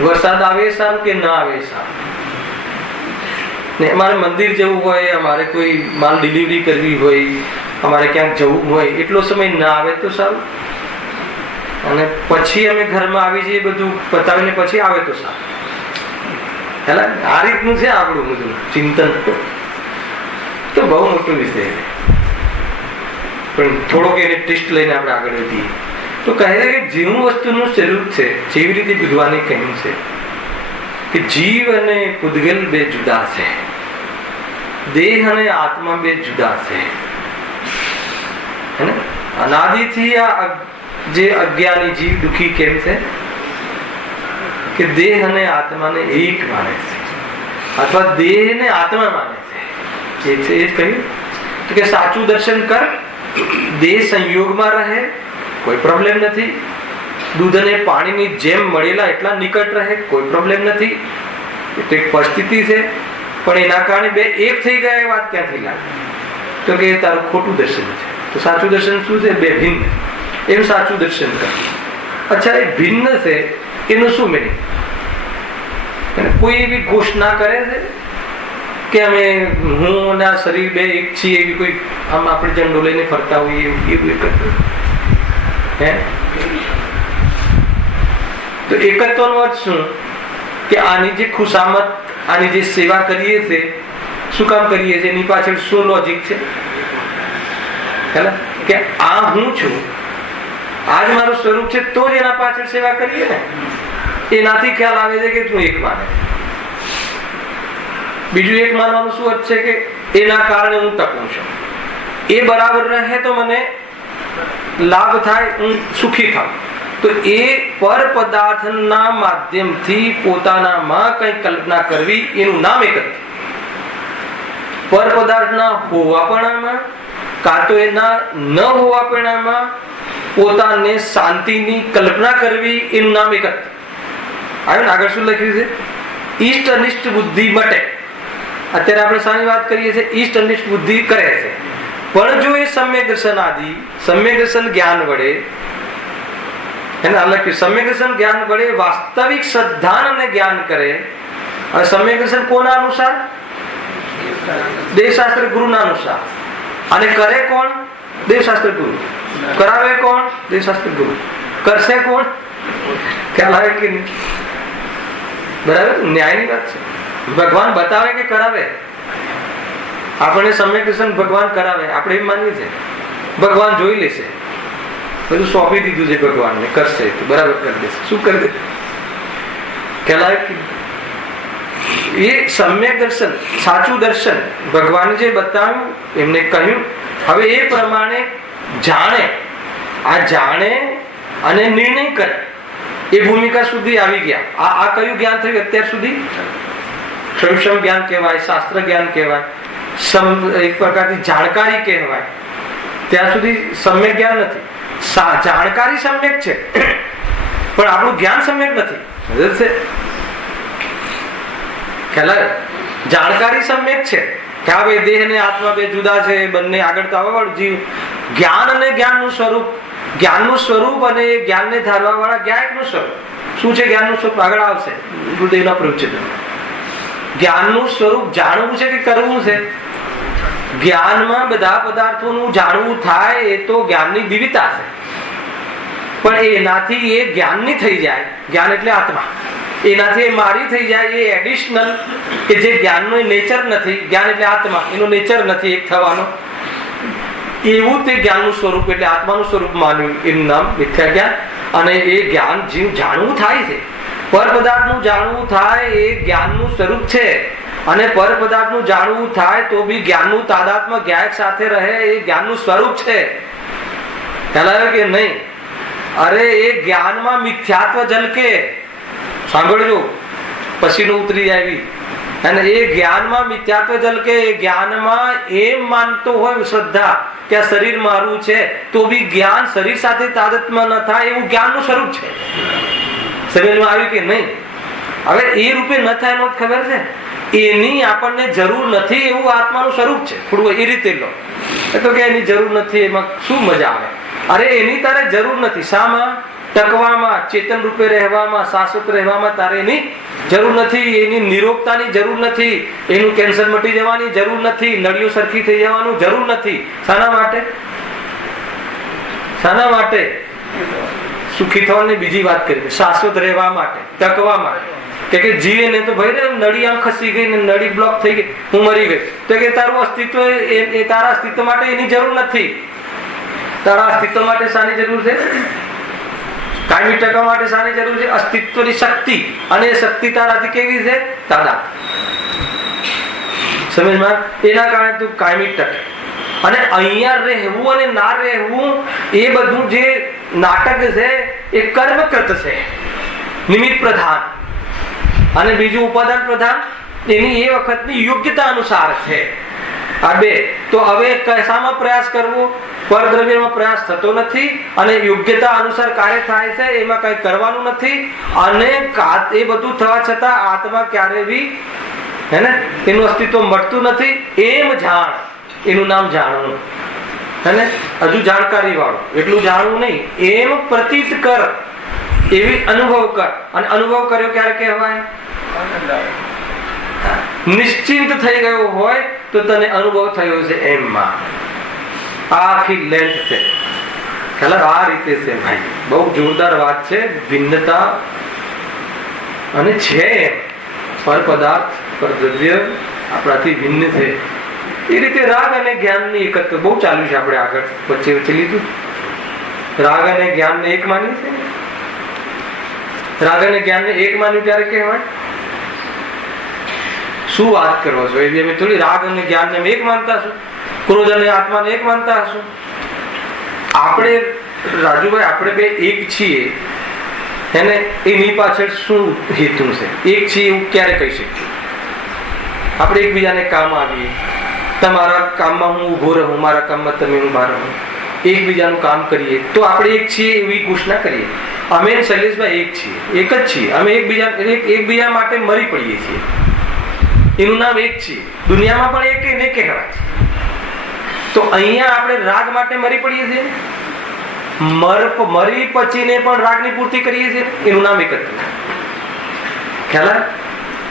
વરસાદ આવે સારું કે ના આવે સારું, ને અમારે મંદિર જવું હોય, અમારે કોઈ માલ ડિલિવરી કરવી હોય, અમારે ક્યાંક જવું હોય, એટલો સમય ના આવે તો સારું, અને પછી અમે ઘરમાં આવી જઈએ બધું પતાવીને પછી આવે તો સારું. આ રીતનું છે આપણું બધું ચિંતન. તો બહુ મોટો વિષય છે, પણ થોડોક એને ટેસ્ટ લઈને આપણે આગળ વધીએ. તો કહે છે કે જેવું વસ્તુનું સ્વરૂપ છે, જેવી રીતે ભગવાને કહ્યું છે કે જીવ અને પૂતગલ બે જુદા છે, દેહ અને આત્મા બે જુદા છે. અનાદિથી આ જે અજ્ઞાની જીવ દુઃખી કેમ છે કે દેહ અને આત્માને એક માને છે, અથવા દેહ ને આત્મા માને છે. એ જ કહ્યું કે સાચું દર્શન કર, દેહ સંયોગમાં રહે, કોઈ પ્રોબ્લેમ નથી. દૂધ અને પાણીની જેમ મળેલા એટલા નિકટ રહે, કોઈ પ્રોબ્લેમ નથી. એ તો એક પરિસ્થિતિ છે, પણ એના કારણે બે એક થઈ ગયા એ વાત ક્યાંથી લાગે? તો કે તારું ખોટું દર્શન છે. તો સાચું દર્શન શું છે? બે ભિન્ન. એમ સાચું દર્શન કર. અચ્છા, એ ભિન્ન છે એનું શું મિનિંગ? કોઈ એવી ઘોષણા કરે છે કે અમે હું અને આ શરીર બે એક છીએ, એવી કોઈ આમ આપણે ઝંડો લઈને ફરતા હોઈએ એવું કરતું? હે? તો એકત્વનો અર્થ શું? કે આની જે ખુશામત, આની જે સેવા કરીએ છીએ, શું કામ કરીએ છીએ? એની પાછળ શું લોજિક છે? કે આ હું છું, આ જ મારું સ્વરૂપ છે, તો જ એના પાછળ સેવા કરીએ ને. એનાથી ખ્યાલ આવે છે કે તું એક માને. બીજું એક માનવાનું શું અર્થ છે? કે એના કારણે હું ટકું છું, એ બરાબર રહે તો મને લાભ થાય, હું સુખી થાઉં. તો એ પર પદાર્થના માધ્યમથી પોતાનામાં કઈ કલ્પના કરવી, એનું નામ એક જ. પર પદાર્થના હોવાપણામાં કાં તો એના ન હોવાપણામાં પોતાને શાંતિની કલ્પના કરવી, એનું નામ એક જ. આવ્યું ને? આગળ શું લખ્યું છે? ઈષ્ટ અનિષ્ટ બુદ્ધિ મટે. અત્યારે આપણે શાની વાત કરીએ છીએ? ઈષ્ટ અનિષ્ટ બુદ્ધિ કરે છે. પણ જો એ સમ્યક દર્શન આદિ, સમ્યક દર્શન જ્ઞાન વડે, એને લખ્યું સમ્યક દર્શન જ્ઞાન વડે વાસ્તવિક શ્રદ્ધાનને જ્ઞાન કરે. હવે સમ્યક દર્શન કોના અનુસાર? દેવશાસ્ત્ર ગુરુના અનુસાર. અને કરે કોણ? દેવશાસ્ત્ર ગુરુ. કરાવે કોણ? દેવશાસ્ત્ર ગુરુ. કરશે કોણ? ખ્યાલ આવે કે નહીં? બરાબર, ન્યાયની વાત છે. ભગવાન બતાવે કે કરાવે? આપણે સમ્યક દર્શન ભગવાન કરાવે, આપણે એમ માનીએ છીએ. ભગવાન જોઈ લેશે, બધું સોંપી દીધું છે ભગવાનને, કરશે તો બરાબર કરી દેશે. શું કરી દે? ખ્યાલ આવે કે એ સમ્યક દર્શન, સાચું દર્શન ભગવાને જે બતાવ્યું, એમને કહ્યું, હવે એ પ્રમાણે જાણે. આ જાણે અને નિર્ણય કરે, એ ભૂમિકા સુધી આવી ગયા. આ કયું જ્ઞાન થયું અત્યાર સુધી? ક્ષમક્ષમ જ્ઞાન કહેવાય, શાસ્ત્ર જ્ઞાન કહેવાય, એક પ્રકારની જાણકારી કહેવાય. ત્યાં સુધી સમ્યક જ્ઞાન નથી. જાણકારી સમ્યક છે, પણ આપણું જ્ઞાન સમ્યક નથી. જાણકારી સમ્યક છે કે આ ભાઈ દેહ ને આત્મા બે જુદા છે, બંને આગળ તો આવવા વાળું જીવ. જ્ઞાન અને જ્ઞાનનું સ્વરૂપ, જ્ઞાનનું સ્વરૂપ અને જ્ઞાનને ધારવા વાળા જ્ઞાનનું સ્વરૂપ શું છે? જ્ઞાનનું સ્વરૂપ આગળ આવશે, ગુરુદેવના પ્રવચન. જ્ઞાનનું સ્વરૂપ જાણવું છે કે કરવું છે? જ્ઞાનમાં બધા પદાર્થોનું જાણવું થાય, એ તો જ્ઞાનની દિવ્યતા છે. પણ એનાથી એ જ્ઞાનની થઈ જાય, જ્ઞાન એટલે આત્મા, એનાથી એ મારી થઈ જાય, એ એડિશનલ કે જે જ્ઞાનનો નેચર નથી. જ્ઞાન એટલે આત્મા, એનો નેચર નથી એક થવાનો. એવું તે જ્ઞાનનું સ્વરૂપ એટલે આત્માનું સ્વરૂપ માન્યું, એનું નામ મિથ્યા જ્ઞાન. અને એ જ્ઞાન જીવ જાણવું થાય છે, પર પદાર્થનું જાણવું થાય, એ જ્ઞાનનું સ્વરૂપ છે. અને પર પદાર્થનું જાણવું થાય તો બી જ્ઞાનનું તાદાત્મ્ય જ્ઞાયક સાથે રહે, એ જ્ઞાનનું સ્વરૂપ છે. ખ્યાલ આવ્યો કે નહીં? અરે એ જ્ઞાનમાં મિથ્યાત્વ ઝલકે. સાંભળજો, પછીનું ઉતરી આવી. અને એ જ્ઞાનમાં મિથ્યાત્વ ઝલકે, એ જ્ઞાનમાં એમ માનતો હોય શ્રદ્ધા કે આ શરીર મારું છે, તો બી જ્ઞાન શરીર સાથે તાદાત્મ્ય ન થાય, એવું જ્ઞાનનું સ્વરૂપ છે. સમજમાં આવ્યું કે નહીં? હવે એ રૂપે ન થાય એનો ખબર છે, એની આપણને જરૂર નથી એવું આત્માનું સ્વરૂપ છે. થોડું એ રીતે લો. એ તો કે એની જરૂર નથી, એમાં શું મજા આવે? અરે એની તારે જરૂર નથી. શામાં? ટકવામાં, ચેતન રૂપે રહેવામાં, શાશ્વત રહેવામાં તારે એની જરૂર નથી. એની નિરોગતાની જરૂર નથી, એનું કેન્સર મટી જવાની જરૂર નથી, નળીઓ સરખી થઈ જવાનું જરૂર નથી. શાના માટે? શાના માટે? સુખી થવાની બીજી વાત કરી, શાશ્વત રહેવા માટે, ટકવા માટે. કે જીવે ને તો ભાઈ નળી આમ ખસી ગઈ ને નળી બ્લોક થઈ ગઈ, હું મરી ગઈ, તો કે તારું અસ્તિત્વ, એ તારા અસ્તિત્વ માટે એની જરૂર નથી. તારા અસ્તિત્વ માટે શાની જરૂર છે? કાયમી ટકા માટે શાની જરૂર છે? અસ્તિત્વની શક્તિ. અને એ શક્તિ તારાથી કેવી છે? તાદા. સમજમાં? એના કારણે તું કાયમી ટકે. અને અહીંયા રહેવું અને ના રહેવું, એ બધું જે નાટક છે એ કર્મકૃત છે, નિમિત્ત પ્રધાન. અને બીજું ઉપાદાન પ્રધાન, એની એ વખતની યોગ્યતા અનુસાર છે. આ બે. તો હવે કશામાં પ્રયાસ કરવો? પરદ્રવ્યમાં પ્રયાસ થતો નથી, અને યોગ્યતા અનુસાર કાર્ય થાય છે, એમાં કઈ કરવાનું નથી. અને એ બધું થવા છતાં આત્મા ક્યારે બી હે ને એનું અસ્તિત્વ મળતું નથી. એમ જાણ, એનું નામ જાણવું. હે ને? હજુ જાણકારી વાળું, એટલું જાણવું નહીં, એમ પ્રતીત કર, એવી અનુભવ કર. અને અનુભવ કર્યો ક્યારે કહેવાય? નિશ્ચિંત થઈ ગયો હોય તો તને અનુભવ થયો છે એમમાં. આ આખી લેન્થ છે. ખ્યાલ આ રીતે છે ભાઈ, બહુ જોરદાર વાત છે. ભિન્નતા અને છે પર પદાર્થ પર દ્રવ્ય આપણાથી ભિન્ન છે એ રીતે રાગ અને જ્ઞાનની એકત્ર બહુ ચાલુ છે. આપણે આગળ વચ્ચે વચ્ચે લીધું, રાગ અને જ્ઞાનને એક માન્યું છે. રાગ અને જ્ઞાનને એક માન્યું ત્યારે કહેવાય શું વાત કરો છો? એવી અમે થોડી રાગ અને જ્ઞાનને અમે એક માનતા હશું, ક્રોધ અને આત્માને એક માનતા હશું. આપણે રાજુભાઈ આપણે બે એક છીએ એને એની પાછળ શું હેતુ છે? એક છીએ એવું ક્યારે કહી શકીએ? આપણે એકબીજાને કામ આવીએ, તમારા કામમાં હું ઉભો રહું, મારા કામમાં તમે ઉભા રહો, એકબીજાનું કામ કરીએ તો આપણે એક છીએ એવી ઘોષણા કરીએ. અમે શૈલેષભાઈ એક છીએ, એક જ છીએ. અમે એકબીજા માટે મરી પડીએ છીએ, એનું નામ એક છીએ. દુનિયામાં પણ એક એને કહેવાય છે. તો અહીંયા આપણે રાગ માટે મરી પડીએ છીએ, મરી પચીને પણ રાગની પૂર્તિ કરીએ છીએ, એનું નામ એક જ ખ્યાલ.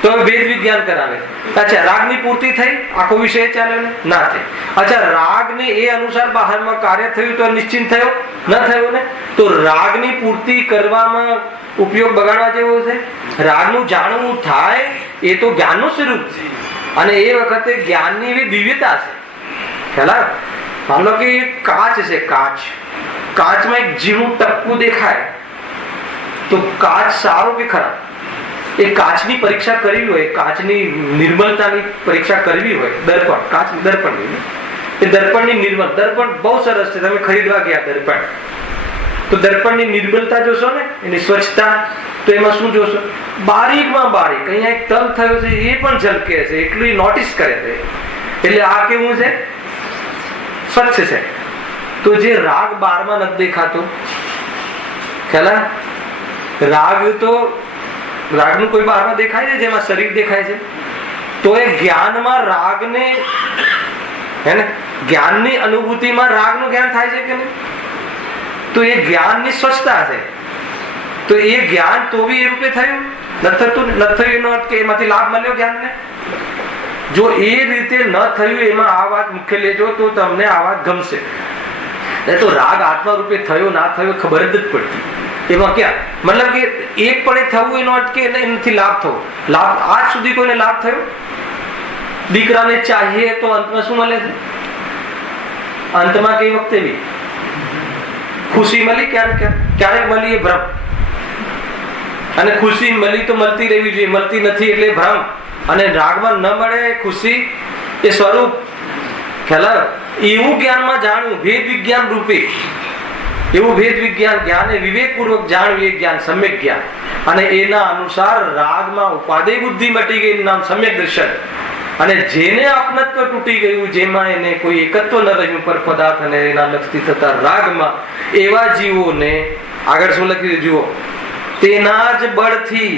તો વેદ વિજ્ઞાન કરાવે. અચ્છા, રાગની પૂર્તિ થઈ, આખો વિષય ચાલે ના થઈ. અચ્છા, રાગને એ અનુસાર બહારમાં કાર્ય થયું તો નિશ્ચિંત થયો ન થયો ને? તો રાગની પૂર્તિ કરવામાં ઉપયોગ બગાડવા જેવો છે? રાગનું જાણવું થાય એ તો જ્ઞાનનું સ્વરૂપ છે, અને એ વખતે જ્ઞાનની એવી દિવ્યતા છે. ખ્યાલ? માનો કે કાચ છે, કાચમાં એક ઝીણું ટપકું દેખાય તો કાચ સારો કે ખરાબ? એ કાચની પરીક્ષા કરવી હોય, કાચની નિર્મળતાની પરીક્ષા કરવી હોય, દર્પણ, કાચ દર્પણ, એ દર્પણની નિર્મળ, દર્પણ બહુ સરસ છે. તમે ખરીદવા ગયા દર્પણ તો દર્પણની નિર્મળતા જોશો ને, એની સ્વચ્છતા, તો એમાં શું જોશો? બારીકમાં બારીક અહીંયા એક તલ થયો છે એ પણ ઝલકે છે, એટલું નોટિસ કરે છે. એટલે આ કેવું છે? સ્વચ્છ છે. તો જે રાગ બારમાં નથી દેખાતો, ખ્યાલ? રાગનું કોઈ બહારમાં દેખાય છે જેમાં શરીર દેખાય છે? તો એ જ્ઞાનમાં રાગને હે ને, જ્ઞાનની અનુભૂતિમાં રાગનું જ્ઞાન થાય છે કે નહીં? તો એ જ્ઞાનની સ્વચ્છતા છે. તો એ જ્ઞાન તો બી એ રૂપે થયું નથી એનો અર્થ કે એમાંથી લાભ મળ્યો જ્ઞાનને. જો એ રીતે ન થયું, એમાં આ વાત મુખ્ય લેજો તો તમને આ વાત ગમશે. તો રાગ આત્મા રૂપે થયો ના થયો ખબર જ પડતી. એમાં ક્યાં મતલબ કે એક પડે થવું એનો અર્થ કે એનાથી લાભ થવો. લાભ આજ સુધી કોઈને લાભ થયો? દીકરાને ચાહીએ તો અંતમાં શું મળે છે? અંતમાં કઈ વખતે બી ખુશી મળી, ક્યારેક મળી એ ભ્રમ. અને ખુશી મળી તો મળતી રહેવી જોઈએ, મળતી નથી એટલે ભ્રમ. અને રાગમાં ન મળે ખુશી એ સ્વરૂપ. ખ્યાલ? એવું જ્ઞાનમાં જાણવું ભેદ વિજ્ઞાન રૂપે, એવું ભેદ વિજ્ઞાન જ્ઞાન વિવેકપૂર્વક જાણવું એ જ્ઞાન સમ્યક જ્ઞાન. અને એના અનુસાર રાગમાં ઉપાદેય બુદ્ધિ મટી ગઈ, નામ સમ્યક દર્શન. અને જેને આપનત્વ તૂટી ગયું, જેમાં એને કોઈ એકત્વ ન રહ્યું પર પદાર્થ અને એના લક્ષથી થતા રાગમાં, એવા જીવોને આગળ શું લખ્યું જુઓ, તેના જ બળથી,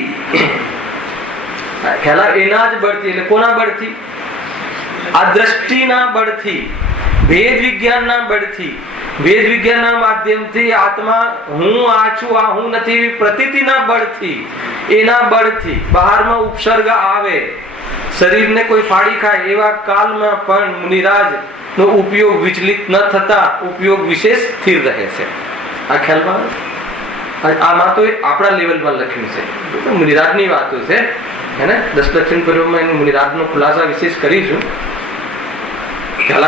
ખ્યાલ? એના જ બળથી એટલે કોના બળથી? આ દ્રષ્ટિના બળથી, ભેદ વિજ્ઞાનના બળથી, વેદ વિજ્ઞાનના માધ્યમથી આત્મા હું આ છું, આ હું નથી એવી પ્રતીતિના બળથી, એના બળથી બહારમાં ઉપસર્ગ આવે, શરીરને કોઈ ફાડી ખાય એવા કાલમાં પણ મુનિરાજ નો ઉપયોગ વિચલિત ન થતા ઉપયોગ વિશેષ સ્થિર રહે છે. આ ખ્યાલમાં આમાં તો આપણા લેવલમાં લખ્યું છે, મુનિરાજની વાતો છે હે ને. 10 લક્ષણ પર્વમાં એનું મુનિરાજનો ખુલાસા વિશેષ કરીશું. ખ્યાલ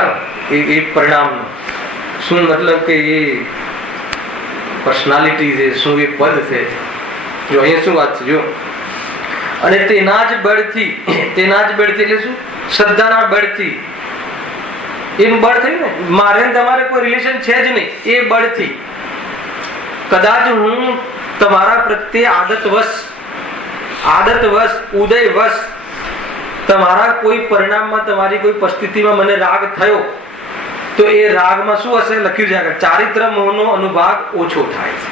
એ પરિણામનો શું મતલબ કે એ પર્સનાલિટી છે, શું એ પદ છે. જો અહીંયા શું વાત છે જો, અને તેના જ બળથી એટલે શું? શ્રદ્ધાના બળથી. એનું બળ થયું ને, મારે તમારે કોઈ રિલેશન છે જ નહીં, એ બળથી કદાચ હું તમારા પ્રત્યે આદતવશ, ઉદયવશ તમારા કોઈ પરિણામમાં, તમારી કોઈ પરિસ્થિતિમાં મને રાગ થયો તો એ રાગમાં શું હશે? લખ્યું છે આગળ, ચારિત્ર મોહનો અનુભાગ ઓછો થાય છે.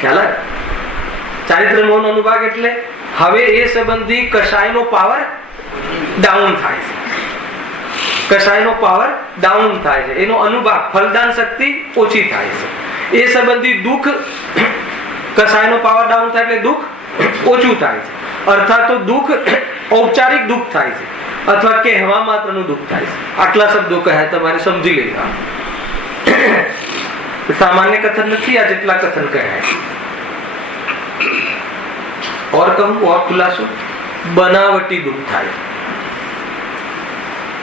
ખ્યાલ? ચારિત્ર મોહનો અનુભાગ એટલે હવે એ સંબંધી કષાયનો પાવર ડાઉન થાય છે. કષાયનો પાવર ડાઉન થાય છે, એનો અનુભાગ ફલદાન શક્તિ ઓછી થાય છે. એ સંબંધી દુઃખ, કષાયનો પાવર ડાઉન થાય એટલે દુઃખ ઓછું થાય છે. અર્થાત તો દુઃખ ઔપચારિક દુઃખ થાય છે અથવા કહેવા માત્રનું દુઃખ થાય છે. આટલા શબ્દો કહે તમારે સમજી લેવા. सामान्य कथन नहीं, आ जितना कथन कहे। और कहूं और खुलासो, बनावटी दुख थाय,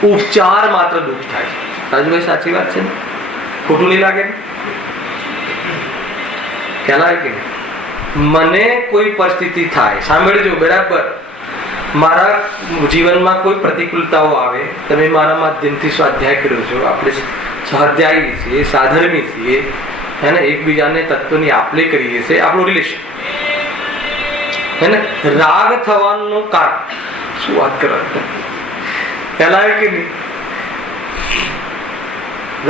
उपचार मात्र दुख थाय। રાજુભાઈ સાચી વાત છે ને? ખોટું નહીં લાગે? ખ્યાલ આવે કે મને કોઈ પરિસ્થિતિ થાય, સાંભળજો બરાબર, મારા જીવનમાં કોઈ પ્રતિકૂળતાઓ આવે, તમે મારા માધ્યમથી સ્વાધ્યાય કર્યો છો, આપણે સ્વાધ્યાયી છીએ, સાધર્મી છીએ, હે ને, એકબીજાને તત્વની આપલે કરીએ છીએ, આપણું રિલેશન હે ને, રાગ થવાનું કારણ શું વાત કરવા? ખ્યાલ આવે કે નહીં?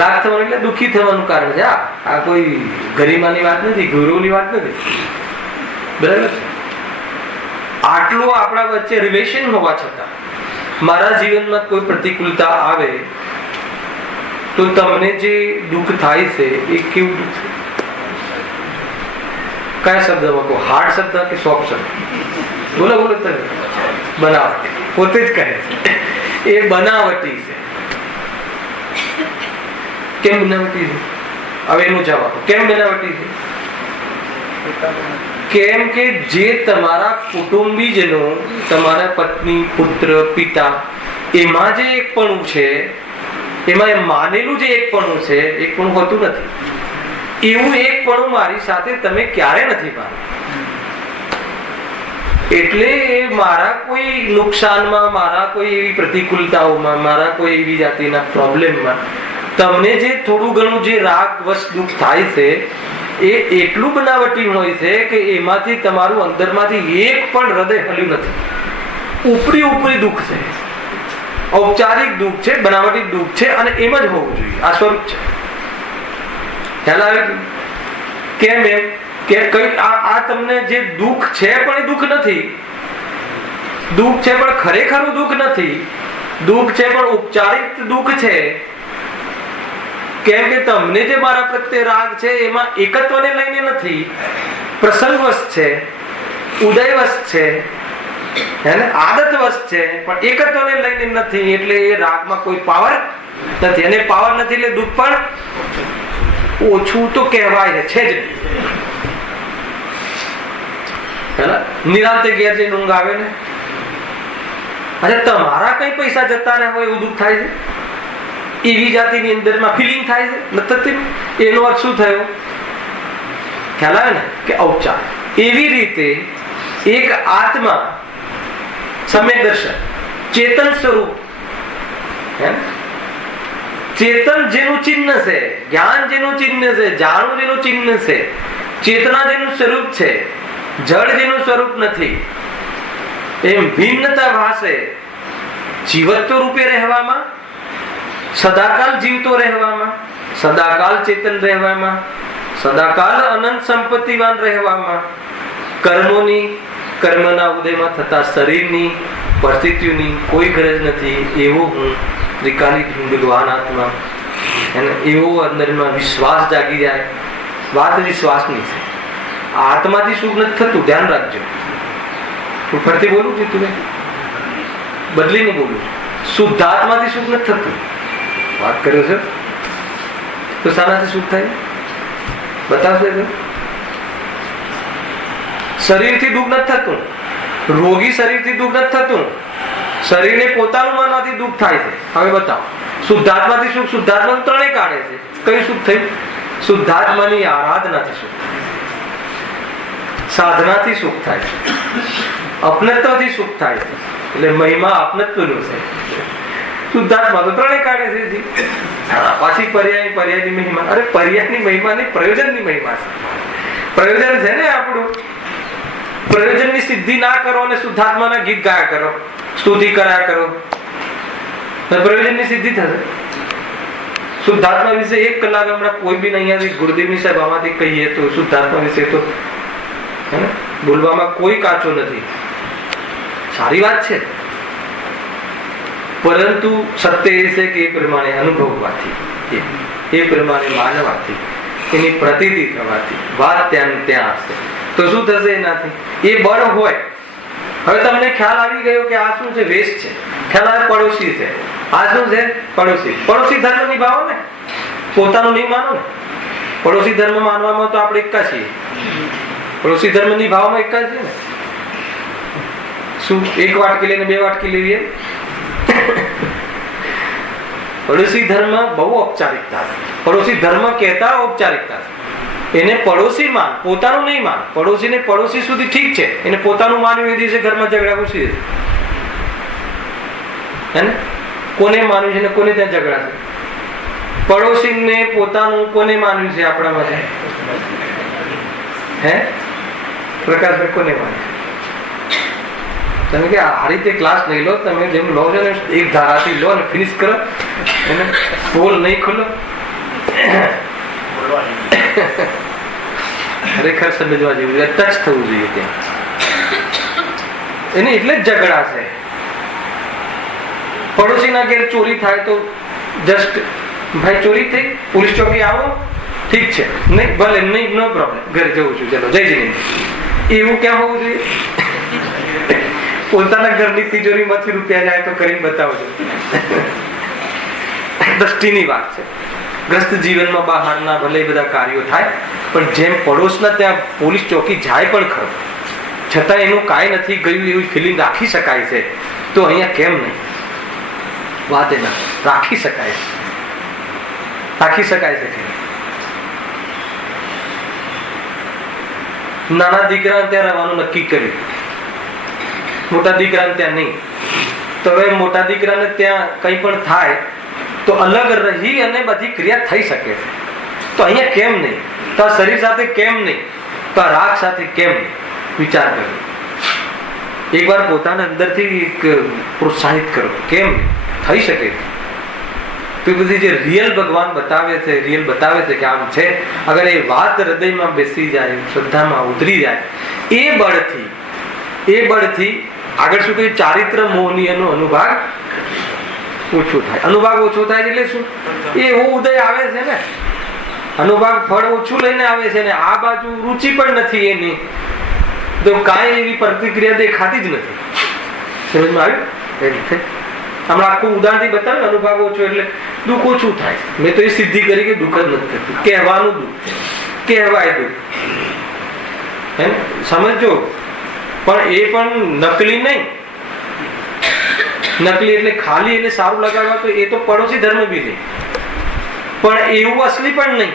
રાગ થવાનું એટલે દુઃખી થવાનું કારણ છે. આ કોઈ ગરિમાની વાત નથી, ગૌરવની વાત નથી, બરાબર છે? આટલું આપણા વચ્ચે રિલેશન હોવા છતાં મારા જીવનમાં કોઈ પ્રતિકૂળતા આવે તો તમને જે દુઃખ થાય છે એ કેવું દુઃખ છે? કયા શબ્દમાં કહો? હાર્ડ શબ્દ કે સોફ્ટ શબ્દ? બોલો બોલો તમે. બનાવટી. પોતે જ કહે છે એ બનાવટી છે. કેમ બનાવટી છે? હવે એનો જવાબ કેમ બનાવટી છે? કેમ કે જે તમારા કુટુંબીજનો, તમારા પત્ની, પુત્ર, પિતા, એમાં જે એકપણું છે, એમાં માનેલું જે એકપણું છે, એકપણું હોતું નથી. એવું એકપણું મારી સાથે તમે ક્યારે નથી માન્યું. એટલે મારા કોઈ નુકસાનમાં, મારા કોઈ એવી પ્રતિકૂળતાઓમાં, મારા કોઈ એવી જાતિના પ્રોબ્લેમમાં તમને જે થોડું ઘણું જે રાગ વશ દુઃખ થાય છે એ એટલું બનાવટી હોય છે કે એમાંથી તમારું અંદરમાંથી એક પણ હૃદય હલ્યું નથી. ઉપરી ઉપરી દુઃખ છે, ઔપચારિક દુઃખ છે, બનાવટી દુઃખ છે, અને એમ જ હોવું જોઈએ. આ સ્વરૂપ છે. ખ્યાલ આવે? કેમ એમ કે કઈ આ તમને જે દુઃખ છે પણ એ દુઃખ નથી, દુઃખ છે પણ ખરેખરું દુઃખ નથી, દુઃખ છે પણ ઉપચારિક દુઃખ છે. કેમ કે તમને જે મારા પ્રત્યે રાગ છે એમાં એકત્વને લઈને નથી, પ્રસંગવશ છે, ઉદયવશ છે, આદતવશ છે, પણ એકત્વને લઈને નથી. એટલે એ રાગમાં કોઈ પાવર નથી, અને પાવર નથી એટલે દુઃખ પણ ઓછું તો કહેવાય છે જ. નિરાંતે ઘેર જઈને ઊંઘ આવે ને, અચ્છા તમારા કઈ પૈસા જતા રહ્યા હોય એવું દુઃખ થાય છે, એવી જાતિની અંદરમાં ફિલિંગ થાય છે નથી. એનો અર્થ શું થયો? ખ્યાલ આવે ને કે ઔપચાર. એવી રીતે એક આત્મા, સમ્યક દર્શન, ચેતન સ્વરૂપ, ચેતન જેનું ચિહ્ન છે, જ્ઞાન જેનું ચિહ્ન છે, જાણવું જેનું ચિહ્ન છે, ચેતના જેનું સ્વરૂપ છે, જળ જેનું સ્વરૂપ નથી, એમ ભિન્નતા ભાષે જીવત્વ રૂપે રહેવામાં, સદાકાલ જીવતો રહેવામાં, સદાકાલ ચેતન રહેવામાં, સદાકાલ અનંત સંપત્તિવાન રહેવામાં, કર્મોની, કર્મના ઉદયમાં થતા શરીરની પરિસ્થિતિઓની કોઈ ગરજ નથી. એવો હું ત્રિકાલિક ભગવાન આત્મા, એવો અંદરમાં વિશ્વાસ જાગી જાય. વાત વિશ્વાસની છે. આત્માથી સુખ નથી થતું, ધ્યાન રાખજો. હું ફરતી બોલું છું, તું બદલીને બોલું છું. શુદ્ધાત્માથી સુખ નથી થતું. વાત કર્યો છે તો શાનાથી સુખ થાય? બતાવશે? શરીરથી દુઃખ નથી થતું, રોગી શરીરથી દુઃખ નથી થતું, શરીરને પોતાનું માનવાથી દુઃખ થાય છે. હવે બતાવો, શુદ્ધાત્માથી સુખ? શુદ્ધાત્મા ત્રણેય કાઢે છે. કયું સુખ થયું? શુદ્ધાત્માની આરાધનાથી સુખ થાય, સાધનાથી સુખ થાય છે, અપનત્વથી સુખ થાય છે. એટલે મહિમા અપનત્વનું છે. શુદ્ધાત્મા તો ત્રણેય કાઢે છે. પાછી પર્યાયની મહિમા. અરે પર્યાયની મહિમા નહીં, પ્રયોજનની મહિમા છે. પ્રયોજન છે ને આપણું. પ્રયોજનની સિદ્ધિ ના કરો અને શુદ્ધાત્માના ગીત ગાયા કરો, સ્તુતિ કર્યા કરો, પ્રયોજનની સિદ્ધિ થશે. શુદ્ધાત્મા વિશે 1 કલાક હમણાં કોઈ બી અહીંયાથી ગુરુદેવની સાહેબ આમાંથી કહીએ તો શુદ્ધાત્મા વિશે તો બોલવામાં કોઈ કાચો નથી. સારી વાત છે, પરંતુ સત્ય એ છે કે એ પ્રમાણે અનુભવવાથી, એ પ્રમાણે માનવાથી, એની પ્રતીતિ થવાથી વાત ત્યાં ત્યાં હશે. તો શું થશે એનાથી? એ બળ હોય. હવે તમને ખ્યાલ આવી ગયો કે આ શું છે? વેસ્ટ છે. ખ્યાલ આવે પડોશી છે. આ શું છે? પડોશી. પડોશી ધર્મ નિભાવો ને, પોતાનું નહીં માનો ને. પડોશી ધર્મ માનવામાં તો આપણે એકા છીએ, પડોશી ધર્મ નિભાવવામાં એકા છે ને. શું એક વાટકી લઈને 2 વાટકી લેવીએ? પડોશી ધર્મ બહુ ઔપચારિકતા છે. પડોશી ધર્મ કહેતા ઔપચારિકતા છે. એને પડોશી માન, પોતાનું નહીં માન. પડોશીને પડોશી સુધી ઠીક છે, એને પોતાનું માન્યું એ દિવસે ઘરમાં ઝઘડા ઘૂસી જશે. હે ને? કોને માન્યું છે ને કોને ત્યાં ઝઘડા છે? પડોશીને પોતાનું કોને માન્યું છે આપણા માટે? હે પ્રકાશભાઈ, કોને માન્યું? તમે કે આ રીતે ક્લાસ લઈ લો, તમે જેમ લો છો ને એક ધારાથી લો અને ફિનિશ કરો, એને પોલ નહીં ખોલો. ખરેખર સમજવા જેવું, ટચ થવું જોઈએ ત્યાં. એને એટલે જ ઝઘડા છે. પડોશીના ઘેર ચોરી થાય તો જસ્ટ ભાઈ ચોરી થઈ, પોલીસ ચોકી આવો, ઠીક છે, નહીં ભલે નહીં, નો પ્રોબ્લેમ, ઘરે જવું છું, ચલો જય જઈને. એવું ક્યાં હોવું જોઈએ? પોતાના ઘરની તિજોરીમાંથી રૂપિયા જાય તો કરીને બતાવજો. દ્રષ્ટિની વાત છે. ગ્રસ્ત જીવનમાં બહારના ભલે બધા કાર્યો થાય, પણ જેમ પડોશના ત્યાં પોલીસ ચોકી જાય પણ ખરો, છતાં એનું કાંઈ નથી ગયું એવી ફિલિંગ રાખી શકાય છે, તો અહીંયા કેમ નહીં? વાત એના રાખી શકાય છે, રાખી શકાય છે. નાના દીકરા ત્યાં રહેવાનું નક્કી કર્યું, મોટા દીકરાને ત્યાં નહીં. તો હવે મોટા દીકરાને ત્યાં કંઈ પણ થાય તો અલગ રહી અને બધી ક્રિયા થઈ શકે છે. તો અહીંયા કેમ નહીં? તો આ શરીર સાથે કેમ નહીં? તો આ રાગ સાથે કેમ નહીં? વિચાર કરો. એકવાર પોતાના અંદરથી પ્રોત્સાહિત કરો, કેમ નહીં? થઈ શકે. તો બધી જે રિયલ ભગવાન બતાવે છે, રિયલ બતાવે છે કે આમ છે, અગર એ વાત હૃદયમાં બેસી જાય, શ્રદ્ધામાં ઉતરી જાય, એ બળથી આગળ શું કહ્યું? ચારિત્ર મોહની એનો અનુભાગ ઓછો થાય. અનુભાગ ઓછો થાય એટલે શું? એ એવું ઉદય આવે છે ને, અનુભાગ ફળ ઓછું લઈને આવે છે ને, આ બાજુ રુચિ પણ નથી એની, તો કાંઈ એવી પ્રતિક્રિયા દેખાતી જ નથી. સમજમાં આવ્યું? એ રીતે હમણાં આખું ઉદાહરણથી બતાવ્યું. અનુભાગ ઓછો એટલે દુઃખ ઓછું થાય. મેં તો એ સિદ્ધિ કરી કે દુઃખ જ નથી થતું. કહેવાનું દુઃખ, કહેવાય દુઃખ. હે ને? સમજો. પણ એ પણ નકલી નહીં. નકલી એટલે ખાલી એને સારું લગાડવા, તો એ તો પડોશી ધર્મ બી નહીં. પણ એવું અસલી પણ નહીં.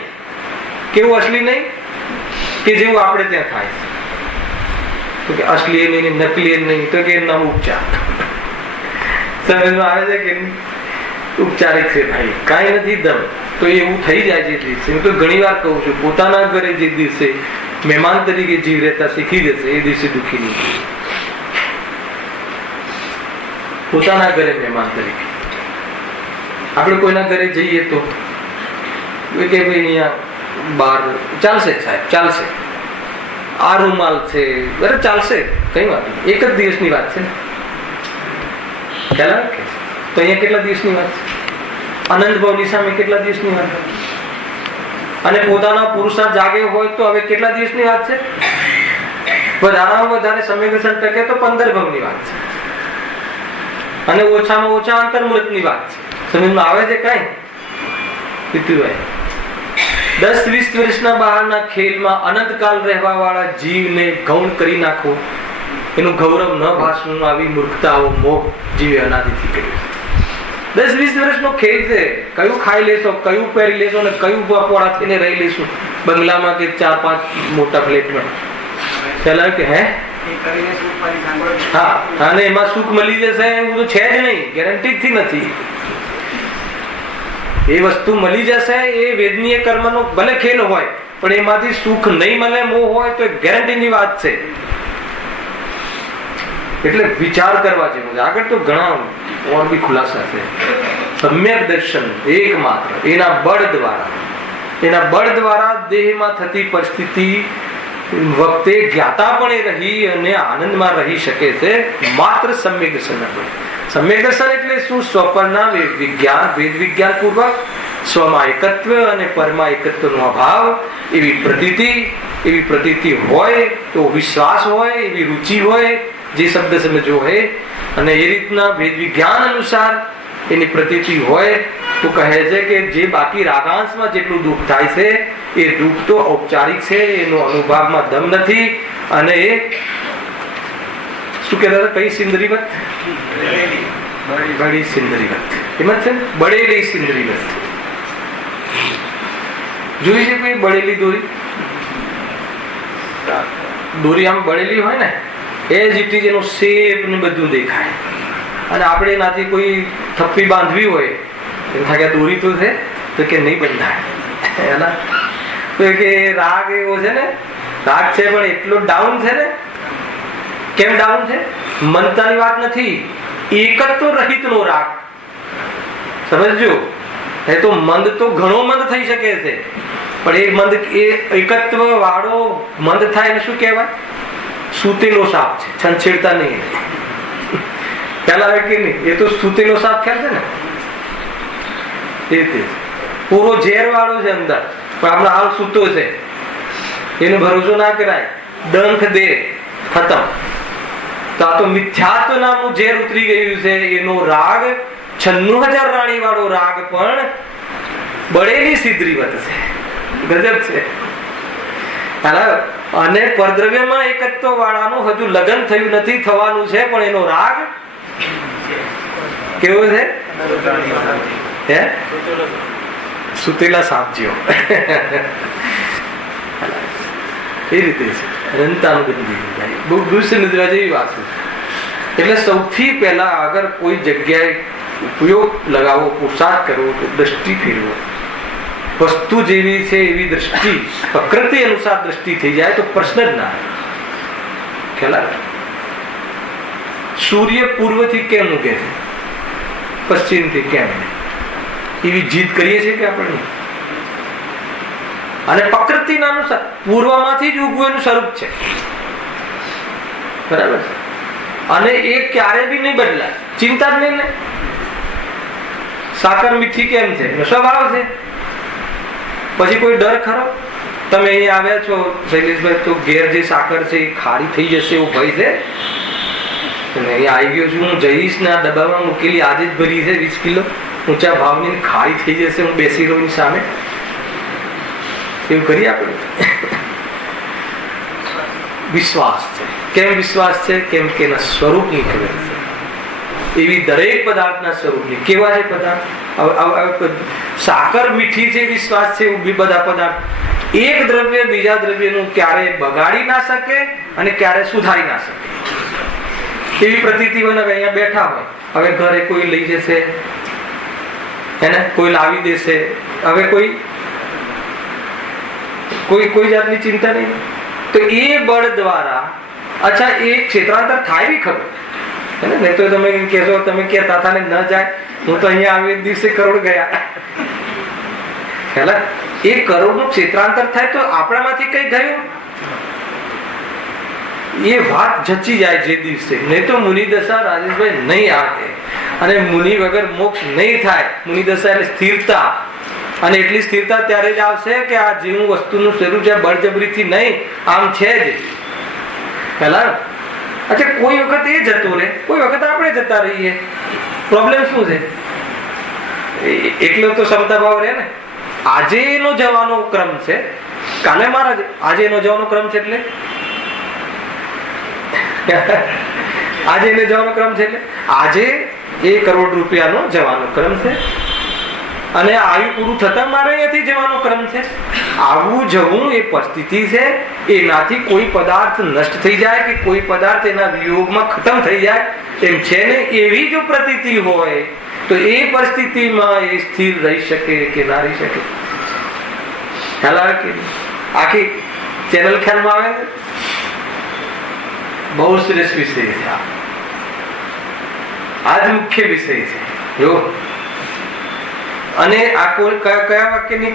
કેવું અસલી નહીં? કે જેવું આપણે ત્યાં થાય. તો કે અસલી નહીં, નકલી નહીં, તો કે એમના ઉપચાર. સમજમાં આવે છે કે ઉપચારિક છે ભાઈ, કાંઈ નથી દમ. તો એવું થઈ જાય છે દિવસે. હું તો ઘણી વાર કહું છું, પોતાના ઘરે જે દિવસે મહેમાન તરીકે જીવ રહેતા શીખી જશે, એ દિવસે દુઃખી નહીં. પોતાના ઘરે મહેમાન તરીકે. આપણે કોઈના ઘરે જઈએ તો કે ભાઈ અહીંયા બહાર ચાલશે સાહેબ, ચાલશે, આ રૂમાલ છે, અરે ચાલશે, કઈ વાત નહીં, એક જ દિવસની વાત છે. ખ્યાલ આવે કે? તો અહીંયા કેટલા દિવસની વાત છે? અનંત ભાવની સામે કેટલા દિવસની વાત? અને પોતાના પુરુષાર્થ જાગે હોય તો હવે કેટલા દિવસની વાત છે? વધારામાં વધારે સમયગસન ટકે તો 15 ભાવની વાત છે, અને ઓછામાં ઓછા અંતર્મુહૂર્તની વાત છે. સમજમાં આવે છે કઈ? પીતુભાઈ 10-20 વર્ષના બહારના ખેલમાં અનંતકાલ રહેવા વાળા જીવને ગૌણ કરી નાખો, એનું ગૌરવ ન ભાસવું, આવી મૂર્ખતાઓ મોહ જીવે અનાદિથી કર્યું. 10-20 વર્ષનો ખેલ છે. કયું ખાઈ લેશો, કયું પહેરી લેશો, ને કયું પોળા થઈને રહી લેશું બંગલામાં કે 4-5 મોટા ફ્લેટમાં. ચાલો કે હે હા, અને એમાં સુખ મળી જશે એવું તો છે જ નહીં, ગેરંટી નથી. એ વસ્તુ મળી જશે એ વેદનીય કર્મનો ભલે ખેલ હોય, પણ એમાંથી સુખ નહીં મળે, મોહ હોય, તો ગેરંટીની વાત છે. એટલે વિચાર કરવા જેવો છે. આગળ તો ઘણા ઓર બી ખુલાસા છે. સમ્યક દર્શન એકમાત્ર એના બળ દ્વારા દેહમાં થતી પરિસ્થિતિ વખતે જ્ઞાતા પણ રહી અને આનંદમાં રહી શકે છે, માત્ર સમ્યક દર્શન. સમ્યક દર્શન એટલે શું? સ્વપરના વેદ વિજ્ઞાન પૂર્વક સ્વમાં એકત્વ અને પરમાં એકત્વનો અભાવ, એવી પ્રતીતિ હોય તો વિશ્વાસ હોય, એવી રુચિ હોય, જે શબ્દ સમજો હોય, અને એ રીતના વેદ વિજ્ઞાન અનુસાર એની પ્રતીતિ હોય તો કહે છે કે જે બાકી રાગાંશમાં જેટલું દુઃખ થાય છે એ દુઃખ તો ઔપચારિક છે, એનો અનુભાવમાં દમ નથી. અને એ શું કહેતા હતા? કઈ સિંદરીવત? બળી સિંદરીવત. એમ જ છે ને, બળેલી સિંદરીવત. જોઈ છે કોઈ બળેલી દોરી? દોરી આમ બળેલી હોય ને એ જ ઇટ એનો શેપ ને બધું દેખાય. અને આપણે એનાથી કોઈ થપ્પી બાંધવી હોય એમ થાય કે દોરી તો છે તો કે નહીં બંધાય. તો કે રાગ એવો છે ને, રાગ છે પણ એટલો ડાઉન છે ને. કેમ ડાઉન છે? મનતાની વાત નથી, એકત્વ રહિત નો રાગ. સમજજો, એ તો મંદ તો ઘણો મંદ થઈ શકે છે, પણ એ મંદ એ એકત્વ વાળો મંદ થાય એને શું કહેવાય? સૂતેલો સાપ છે, છંછેડતા નહીં. ખ્યાલ આવે કે નહીં? એ તો સૂતેલો સાપ ખ્યાલ છે ને, એ રીતે પૂરો ઝેર વાળો છે અંદર, પણ આપણે હાલ સૂતો છે, એનો ભરોસો ના કરાય. ડંખ દે ખતમ. તો આ તો મિથ્યાત્વ નામનું ઝેર ઉતરી ગયું છે. એનો રાગ 96,000 રાણી વાળો રાગ પણ બળેલી સિદ્ધરીવત છે. ગજબ છે. અને પરદ્રવ્યમાં એકત્વ વાળાનું હજુ લગ્ન થયું નથી, થવાનું છે, પણ એનો રાગ કેવો છે? સુતેલા સાપ જેવો. એ રીતે છે રંતાનું બંધી. બહુ દૃશ્ય નજરા જેવી વાત છે. એટલે સૌથી પહેલા અગર કોઈ જગ્યાએ ઉપયોગ લગાવવો, પુરુષાર્થ કરવો તો દ્રષ્ટિ ફેરવો. વસ્તુ જેવી છે એવી દ્રષ્ટિ, પ્રકૃતિ અનુસાર દ્રષ્ટિ થઈ જાય તો પ્રશ્ન જ ના. ખ્યાલ? સૂર્ય પૂર્વથી કેમ ઉગે છે, પશ્ચિમથી કેમ? એવી જીદ કરીએ છીએ કે આપણે? અને પ્રકૃતિના અનુસાર પૂર્વમાંથી જ ઉગવું એનું સ્વરૂપ છે. બરાબર છે. અને એ ક્યારે બી નહીં બદલાય, ચિંતા જ નહીં ને. સાકર મીઠી કેમ છે? એનો સ્વભાવ છે. પછી કોઈ ડર ખરો? તમે અહીંયા આવ્યા છો શૈલેષભાઈ, તો ઘેર જે સાકર છે એ ખારી થઈ જશે એવો ભય છે? અહીંયા આવી ગયો છું, હું જઈશ ને આ ડબ્બામાં મૂકેલી આજે જ ભરી છે 20 કિલો, ઊંચા ભાવની ખારી થઈ જશે, હું બેસી રહું એની સામે, એવું કરીએ આપણે? વિશ્વાસ છે. કેમ વિશ્વાસ છે? કેમ કે એના સ્વરૂપની ખબર છે. એવી દરેક પદાર્થના સ્વરૂપની. કેવા છે પદાર્થ? સાકર મીઠી છે વિશ્વાસ છે. બધા પદાર્થ એક દ્રવ્ય બીજા દ્રવ્યનું ક્યારે બગાડી ના શકે અને ક્યારે સુધારી ના શકે એવી પ્રતીતિ મને અહીંયા બેઠા હોય. હવે ઘરે કોઈ લઈ જશે, એને કોઈ લાવી દેશે, હવે કોઈ જાતની ચિંતા નહીં. તો એ બળ દ્વારા અચ્છા એ ક્ષેત્રાંતર થાય બી ખબર નહીં તો તમે કહેશો, તમે કહેતા હતા ને ન જાય, હું તો અહીંયા આવી દિવસે કરોડ ગયા. પેલા એ કરોડ નું ક્ષેત્રાંતર થાય તો આપણામાંથી કઈ ગયું એ વાત જચી જાય જે દિવસે. નહીં તો મુનિ દશા રાજેશભાઈ નહીં આવે. અને મુનિ વગર મોક્ષ નહીં થાય. મુનિ દશા એટલે સ્થિરતા. અને એટલી સ્થિરતા ત્યારે જ આવશે કે આ જેવું વસ્તુનું સ્વરૂપ છે, બળજબરીથી નહીં, આમ છે જ. પેલા અચ્છા કોઈ વખત એ જતો રહે, કોઈ વખત આપણે જતા રહીએ. પ્રોબ્લેમ શું છે? એટલો તો ક્ષમતા ભાવ રહે ને. આજે એનો જવાનો ક્રમ છે, કાલે મારા આજે એનો જવાનો ક્રમ છે. એટલે આજે એને જવાનો ક્રમ છે. એટલે આજે એ કરોડ રૂપિયાનો જવાનો ક્રમ છે. અને આયુ પૂરું થતા મારે અહીંયાથી જવાનો ક્રમ છે. આવું જવું એ પરિસ્થિતિ છે. એનાથી કોઈ પદાર્થ નષ્ટ થઈ જાય કે કોઈ પદાર્થ એના વિયોગમાં ખતમ થઈ જાય એમ છે ને. એવી જો પ્રતીતિ હોય તો એ પરિસ્થિતિમાં એ સ્થિર રહી શકે કે ના રહી શકે? ખ્યાલ આવે કે આખી ચેનલ ખ્યાલમાં આવે? બહુ શ્રેષ્ઠ વિષય છે આ જ મુખ્ય વિષય છે જો. અને આ કયા વાક્યની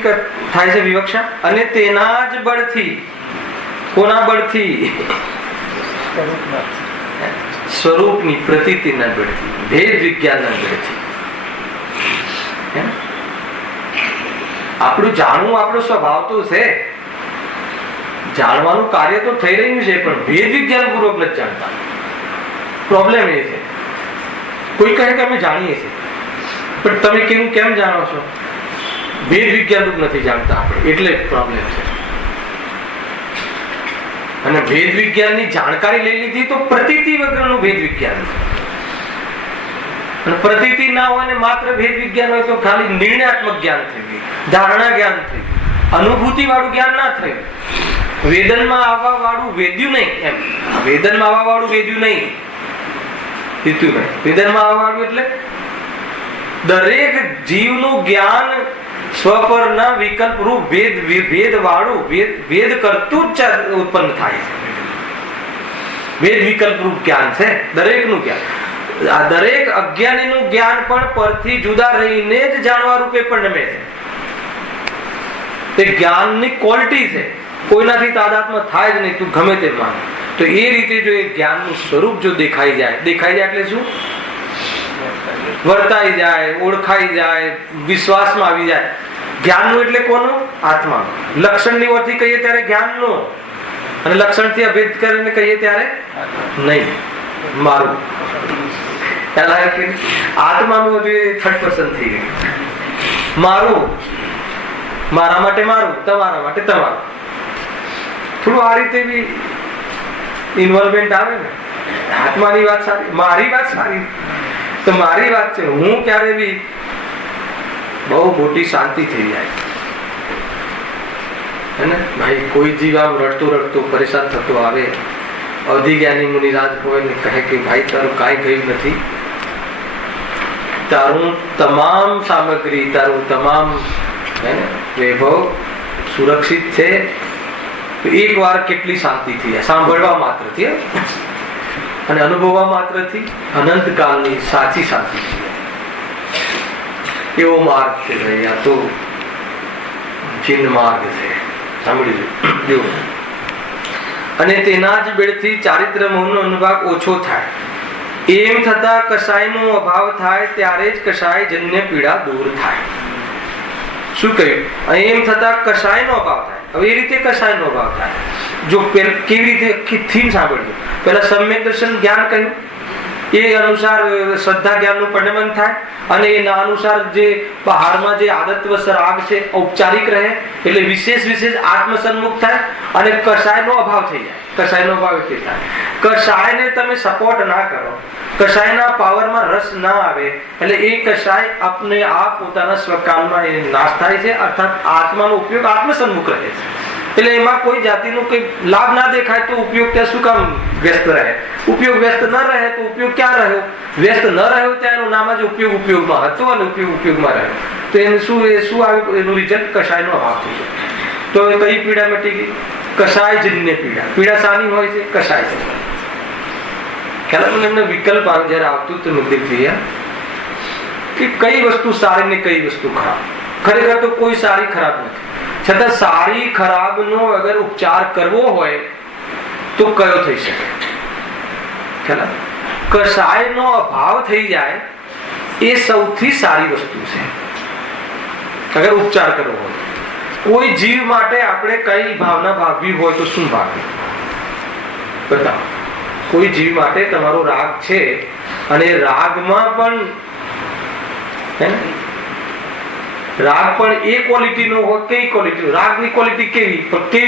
થાય છે વિવક્ષા? અને તેના જ બળથી. કોના બળથી? સ્વરૂપની પ્રતીતિના બળથી, ભેદ વિજ્ઞાનના બળથી. આપણું જાણવું આપણો સ્વભાવ તો છે, જાણવાનું કાર્ય તો થઈ રહ્યું છે, પણ ભેદ વિજ્ઞાન પૂર્વક નથી જાણતા. પ્રોબ્લેમ એ છે. કોઈ કહે કે અમે જાણીએ છીએ, પણ તમે કેમ જાણો છો? ભેદ વિજ્ઞાન નથી જાણતા આપણે, એટલે પ્રોબ્લેમ છે. અને ભેદ વિજ્ઞાનની જાણકારી લઈ લીધી તો પ્રતીતિ વગરનું ભેદ વિજ્ઞાન છે. અને પ્રતીતિ ના હોય ને માત્ર ભેદ વિજ્ઞાન હોય તો ખાલી નિર્ણયાત્મક જ્ઞાન થઈ ગયું, ધારણા જ્ઞાન થઈ, અનુભૂતિ વાળું જ્ઞાન ના થયું. વેદનમાં આવવા વાળું વેદ્યું નહીં, એમ વેદનમાં આવવા વાળું વેદ્યું નહીં, વેદનમાં આવવા વાળું એટલે દરેક જીવનું જ્ઞાન સ્વપરના વિકલ્પ રૂપ ભેદ વાળું ભેદ કરતું જ ઉત્પન્ન થાય છે. ભેદ વિકલ્પ રૂપ જ્ઞાન છે દરેકનું જ્ઞાન. આ દરેક અજ્ઞાનીનું જ્ઞાન પણ પરથી જુદા રહીને જ જાણવા રૂપે પણ નમે છે. તે જ્ઞાનની ક્વોલિટી છે, કોઈનાથી તાદાત્મ્ય થાય જ નહીં, તું ગમે તે માન. તો એ રીતે જો એ જ્ઞાનનું સ્વરૂપ જો દેખાઈ જાય એટલે શું? વર્તાઈ જાય, ઓળખાઈ જાય, વિશ્વાસમાં આવી જાય. જ્ઞાનનું એટલે કોનું? આત્માનું. લક્ષણની ઓળથી કહીએ ત્યારે જ્ઞાનનું, અને લક્ષણથી અભેદ કરીને કહીએ ત્યારે નહીં, મારું. આત્માનું હજુ થર્ડ પર્સન થઈ ગયું. મારું, મારા માટે મારું, તમારા માટે તમારું. થોડું આ રીતે બી ઇન્વોલ્વમેન્ટ આવે ને. આત્માની વાત સારી, મારી વાત સારી, તો મારી વાત છે. હું ક્યારે બી બહુ મોટી શાંતિ થઈ જાય હે. ભાઈ કોઈ જીવ આમ રડતો પરેશાન થતો આવે, અવધિજ્ઞાની મુનિરાજ હોય ને કહે કે ભાઈ તારું કાંઈ ગયું નથી, તારું તમામ સામગ્રી, તારું તમામ વૈભવ સુરક્ષિત છે. એક વાર કેટલી શાંતિ થઈ જાય સાંભળવા માત્રથી અને અનુભવવા માત્રથી. અનંત કાળની સાચી શાંતિ થઈ જાય. એવો માર્ગ છે ભાઈ, આ તો ચિહ્ન માર્ગ છે, સાંભળી લો. અને તેના જ બેડથી ચારિત્ર મોહનો અનુભાગ ઓછો થાય. એમ થતા કસાયનો અભાવ થાય, ત્યારે જ કસાય જન્ય પીડા દૂર થાય. શું કહ્યું? એમ થતા કસાયનો અભાવ થાય. હવે એ રીતે કસાયનો અભાવ થાય. જો કેવી રીતે આખી થીમ સાંભળજો. પહેલા સમ્યક દર્શન જ્ઞાન કહ્યું, એ અનુસાર શ્રદ્ધા જ્ઞાનનું પરિણમન થાય, અને એના અનુસાર જે પહાડમાં જે આદત્વસ રાગ છે ઔપચારિક રહે, એટલે વિશેષ આત્મસન્મુખ થાય, અને કસાયનો અભાવ થઈ જાય. કસાયનો અભાવ એટલે થાય, કસાયને તમે સપોર્ટ ના કરો, કસાયના પાવરમાં રસ ના આવે, એટલે એ કસાય આપને આપ પોતાના સ્વકાલમાં એ નાશ થાય છે. અર્થાત આત્માનો ઉપયોગ આત્મસન્મુખ રહે છે. એટલે એમાં કોઈ જાતિનું કઈ લાભ ના દેખાય તો ઉપયોગ ત્યાં શું કામ વ્યસ્ત રહે? ઉપયોગ વ્યસ્ત ન રહે તો ઉપયોગ ક્યાં રહ્યો? વ્યસ્ત ન રહ્યો ત્યાં એનું નામ જ ઉપયોગમાં હતો, અને ઉપયોગમાં રહ્યો. તો એનું શું આવ્યું? એનું રિઝલ્ટ કસાયનો અભાવ થઈ ગયો. તો કઈ પીડા મટી ગઈ? કસાય જન્ય પીડા. પીડા શાની હોય છે? કસાય છે. ખ્યાલ એમને વિકલ્પ જયારે આવતું તો નિર્દિક કે કઈ વસ્તુ સારી ને કઈ વસ્તુ ખરાબ. ખરેખર તો કોઈ સારી ખરાબ નથી, છતાં સારી ખરાબ નો અગર ઉપચાર કરવો હોય તો કયો થઈ શકે? ખ્યાલ કસાય નો અભાવ થઈ જાય એ સૌથી સારી વસ્તુ છે અગર ઉપચાર કરવો હોય. કોઈ જીવ માટે આપણે કઈ ભાવના ભાવવી હોય તો શું ભાવવી? બતાવો. કોઈ જીવ માટે તમારો રાગ છે, અને રાગમાં પણ રાગ પણ એ ક્વોલિટી નો હોય. કઈ ક્વોલિટી? રાગની ક્વોલિટી કેવી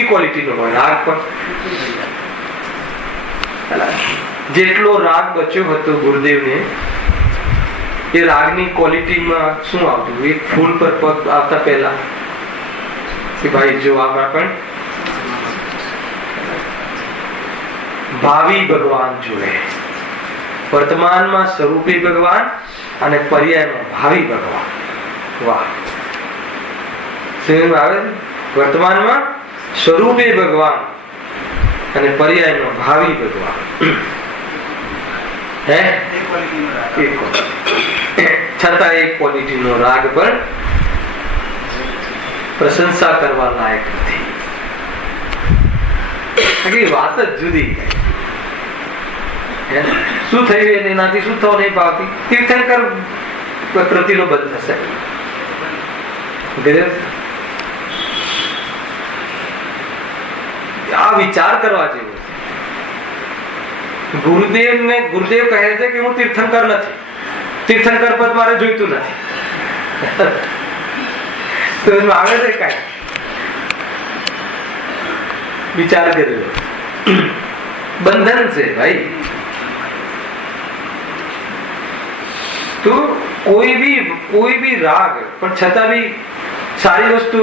ક્વોલિટી નો હોય? રાગ પણ જેટલો રાગ બચ્યો હતો ગુરુદેવને, એ રાગની ક્વોલિટીમાં શું આવતું? એક ફૂલ પર પગ આવતા પહેલા કે ભાઈ જો આમાં પણ ભાવિ ભગવાન જોડે, વર્તમાનમાં સ્વરૂપી ભગવાન અને પર્યાયમાં ભાવિ ભગવાન. વાહ! આવે વર્તમાનમાં સ્વરૂપે ભગવાન અને પર્યાયમાં ભાવિ ભગવાન. હે છતાં એક ક્વોલિટીનો રાગ પણ પ્રશંસા કરવા લાયક નથી. વાત જ જુદી. શું થયું? એનાથી શું થવું નહીં પાવતી? તીર્થંકર પ્રકૃતિનો બંધ થશે. આ વિચાર કરવા જેવો. ગુરુદેવ કહે છે કે હું તીર્થંકર નથી, તીર્થંકર પદ મારે જોઈતું નથી. તો એનું આવે છે કઈ? વિચાર કર્યો, બંધન છે ભાઈ. તો કોઈ બી રાગ, પણ છતાં બી સારી વસ્તુ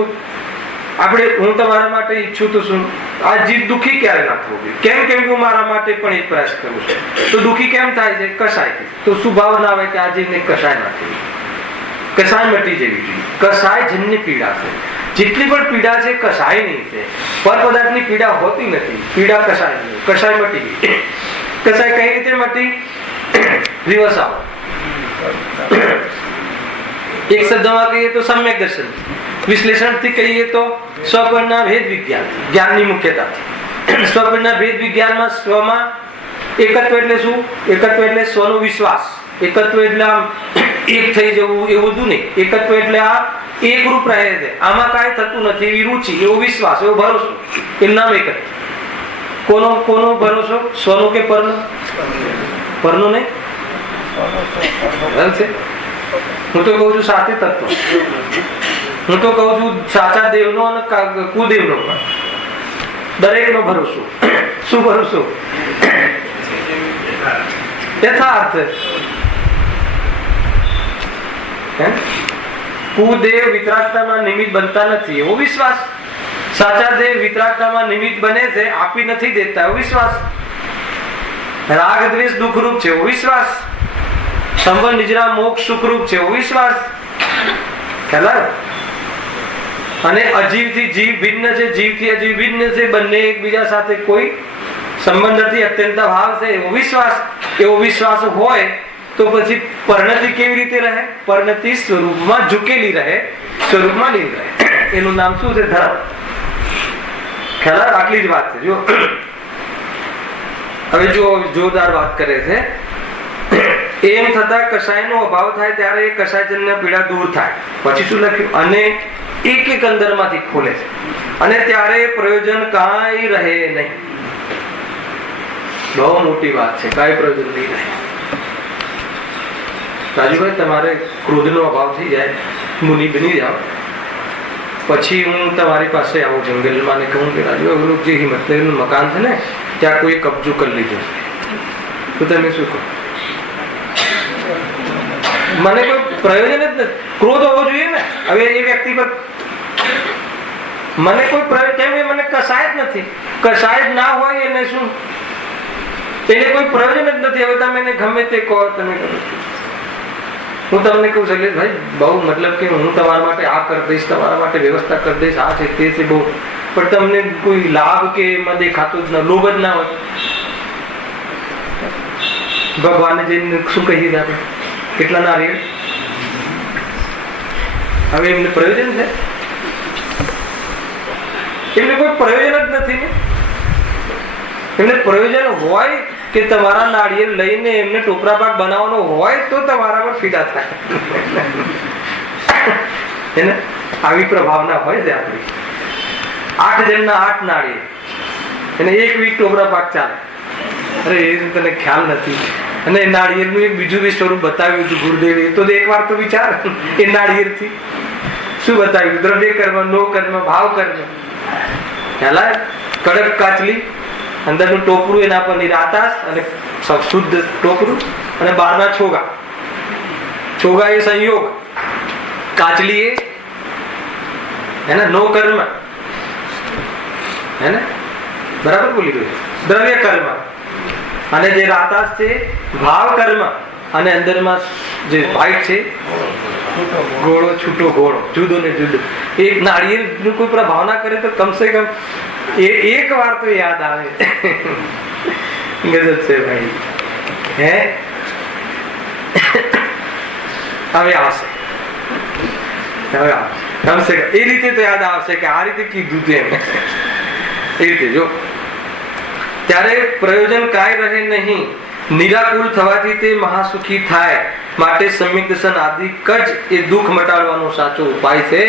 આપણે, હું તમારા માટે ઈચ્છું તો શું, આ જીવ દુઃખી ક્યારે ના થવું જોઈએ? કેમ હું મારા માટે પણ એક પ્રયાસ કરું છું. તો દુઃખી કેમ થાય છે? કસાયથી. તો શું ભાવ ના આવે કે આ જીવને કસાય ના થઈ, કસાય મટી જવી જોઈએ. કસાય જન્ય પીડા છે. જેટલી પણ પીડા છે કસાય નહીં છે. પર પદાર્થની પીડા હોતી નથી. પીડા કસાય નહીં. કસાય મટી ગઈ. કસાય કઈ રીતે મટી? રિવર્સ આવો. એક શબ્દમાં કહીએ તો સમ્યક દર્શન, વિશ્લેષણથી કહીએ તો સ્વપરના ભેદ વિજ્ઞાન, જ્ઞાનની મુખ્યતાથી. સ્વપરના ભેદ વિજ્ઞાનમાં સ્વમાં એકત્વ એટલે શું? એકત્વ એટલે સ્વનો વિશ્વાસ. એકત્વ એટલે આમ એક થઈ જવું એવું બધું નહીં. એકત્વ એટલે આ એકરૂપ રહે છે, આમાં કાંઈ થતું નથી એવી રુચિ, એવો વિશ્વાસ, એવો ભરોસો, એનું નામ એકત્વ. કોનો ભરોસો? સ્વનો કે પરનો? પરનો નહીં. હું તો કઉ છું સાતે તત્વ. હું તો કઉ છું સાચા દેવનો અને કુદેવનો પણ દરેકનો ભરોસો. શું ભરોસો? યથાર્થ. કુદેવ વિતરાગતામાં નિમિત્ત બનતા નથી એવો વિશ્વાસ. સાચા દેવ વિતરાગતામાં નિમિત્ત બને છે, આપી નથી દેતા એવો વિશ્વાસ. રાગ દ્વેષ દુઃખરૂપ છે એવો વિશ્વાસ. સંબંધ નિજરા મોક્ષ સુખરૂપ છે એવો વિશ્વાસ. ખ્યાલ આવ્યો? અને અજીવથી જીવ ભિન્ન છે, જીવથી અજીવ ભિન્ન છે, બંને એકબીજા સાથે કોઈ સંબંધ નથી, અત્યંત ભાવ છે એવો વિશ્વાસ. એવો વિશ્વાસ હોય તો પછી પરિણતિ કેવી રીતે રહે? પરિણતિ સ્વરૂપમાં ઝૂકેલી રહે, સ્વરૂપમાં લીન રહે. એનું નામ શું છે? ધર્મ. ખ્યાલ આવે? આટલી જ વાત છે. જો હવે જો જોરદાર વાત કરે છે. એમ થતા કસાયનો અભાવ થાય ત્યારે એ કસાયજન્ય પીડા દૂર થાય. પછી શું લખ્યું? અને એક અંદરમાંથી ખોલે છે અને ત્યારે પ્રયોજન કાંઈ રહે નહીં. બહુ મોટી વાત છે. કાંઈ પ્રયોજન નહીં રહે. રાજુભાઈ, તમારે ક્રોધનો અભાવ થઈ જાય, મુનિ બની જાઓ, પછી હું તમારી પાસે આવું જંગલમાં ને કહું કે રાજુ જે હિંમતનગરનું મકાન છે ને ત્યાં કોઈ કબજો કરી લીધો, તો તમે શું કહો? મને કોઈ પ્રયોજન જ નથી. ક્રોધ હોવો જોઈએ ને. હવે એ વ્યક્તિ પર મને કોઈ પ્રયોજન, કેમ? મને કસાય જ નથી. કસાય જ ના હોય એને શું? એને કોઈ પ્રયોજન જ નથી. હવે તમે એને ગમે તે કહો, તમે કરો. હું તમને કહું શૈલેષભાઈ, બહુ મતલબ કે હું તમારા માટે આ કરી દઈશ, તમારા માટે વ્યવસ્થા કરી દઈશ, આ છે તે છે બહુ, પણ તમને કોઈ લાભ કે એમાં દેખાતો જ ના, લોભ જ ના હોય. ભગવાનને જઈને શું કહીએ આપણે? કેટલા નારિયેળ? હવે એમને પ્રયોજન છે? એમને કોઈ પ્રયોજન જ નથી ને. એમને પ્રયોજન હોય કે તમારા નાળિયેર લઈને એમને ટોપરા પાક બનાવવાનો હોય તો તમારા પર ફીદા થાય. એને આવી પ્રભાવના હોય છે આપણી. 8 જણના 8 નાળિયેર, એને એક વીક ટોપરા પાક ચાલે. અરે એ તને ખ્યાલ નથી. અને એ નાળિયેરનું એક બીજું બી સ્વરૂપ બતાવ્યું હતું ગુરુદેવે. તો એક વાર તો વિચાર, એ નાળિયેરથી શું બતાવ્યું? દ્રવ્ય કર્મ, નો કર્મ, ભાવ કર્મ. ખ્યાલ આવે? કડક કાચલી, અંદરનું ટોપરું, એના પર નિરાતાશ અને શુદ્ધ ટોપરું, અને બહારના છોગા. છોગા એ સંયોગ, કાચલી એ હે ને નો કર્મ, હે ને બરાબર બોલી ગયું. દ્રવ્ય કર્મ, અને જે રાતાશ છે ભાવ કર્મ, અને અંદરમાં જે વ્હાઈટ છે ગોળો, છૂટો ગોળો, જુદો ને જુદો. એક નાળિયેર કોઈ પ્રભાવના કરે તો કમસે કમ એક વાર તો યાદ આવે. ગજબ છે ભાઈ. હે હવે આવશે, હવે આવશે કમસે કમ એ રીતે તો યાદ આવશે કે આ રીતે કીધું હતું એમ. એ રીતે જો ત્યારે પ્રયોજન કાંઈ રહે નહીં. નિરાકુલ થવાથી તે મહાસુખી થાય. માટે સમ્યક દર્શન આદિક જ એ દુઃખ મટાડવાનો સાચો ઉપાય છે.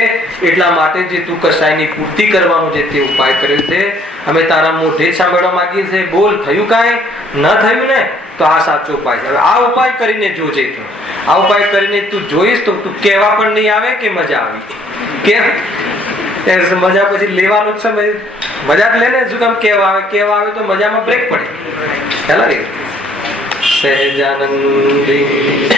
એટલા માટે જે તું કસાયની પૂર્તિ કરવાનો જે તે ઉપાય કર્યો છે, અમે તારા મોઢે સાંભળવા માંગીએ છીએ. બોલ, થયું કાંઈ? ન થયું ને તો આ સાચો ઉપાય છે. હવે આ ઉપાય કરીને જોજે. તો આ ઉપાય કરીને તું જોઈશ તો તું કહેવા પણ નહીં આવે કે મજા આવી. કેમ? મજા પછી લેવાનો જ સમય મજા જ લે ને. શું કામ કહેવા આવે તો મજામાં બ્રેક પડે. ખ્યાલ આવી? સહેજાનંદી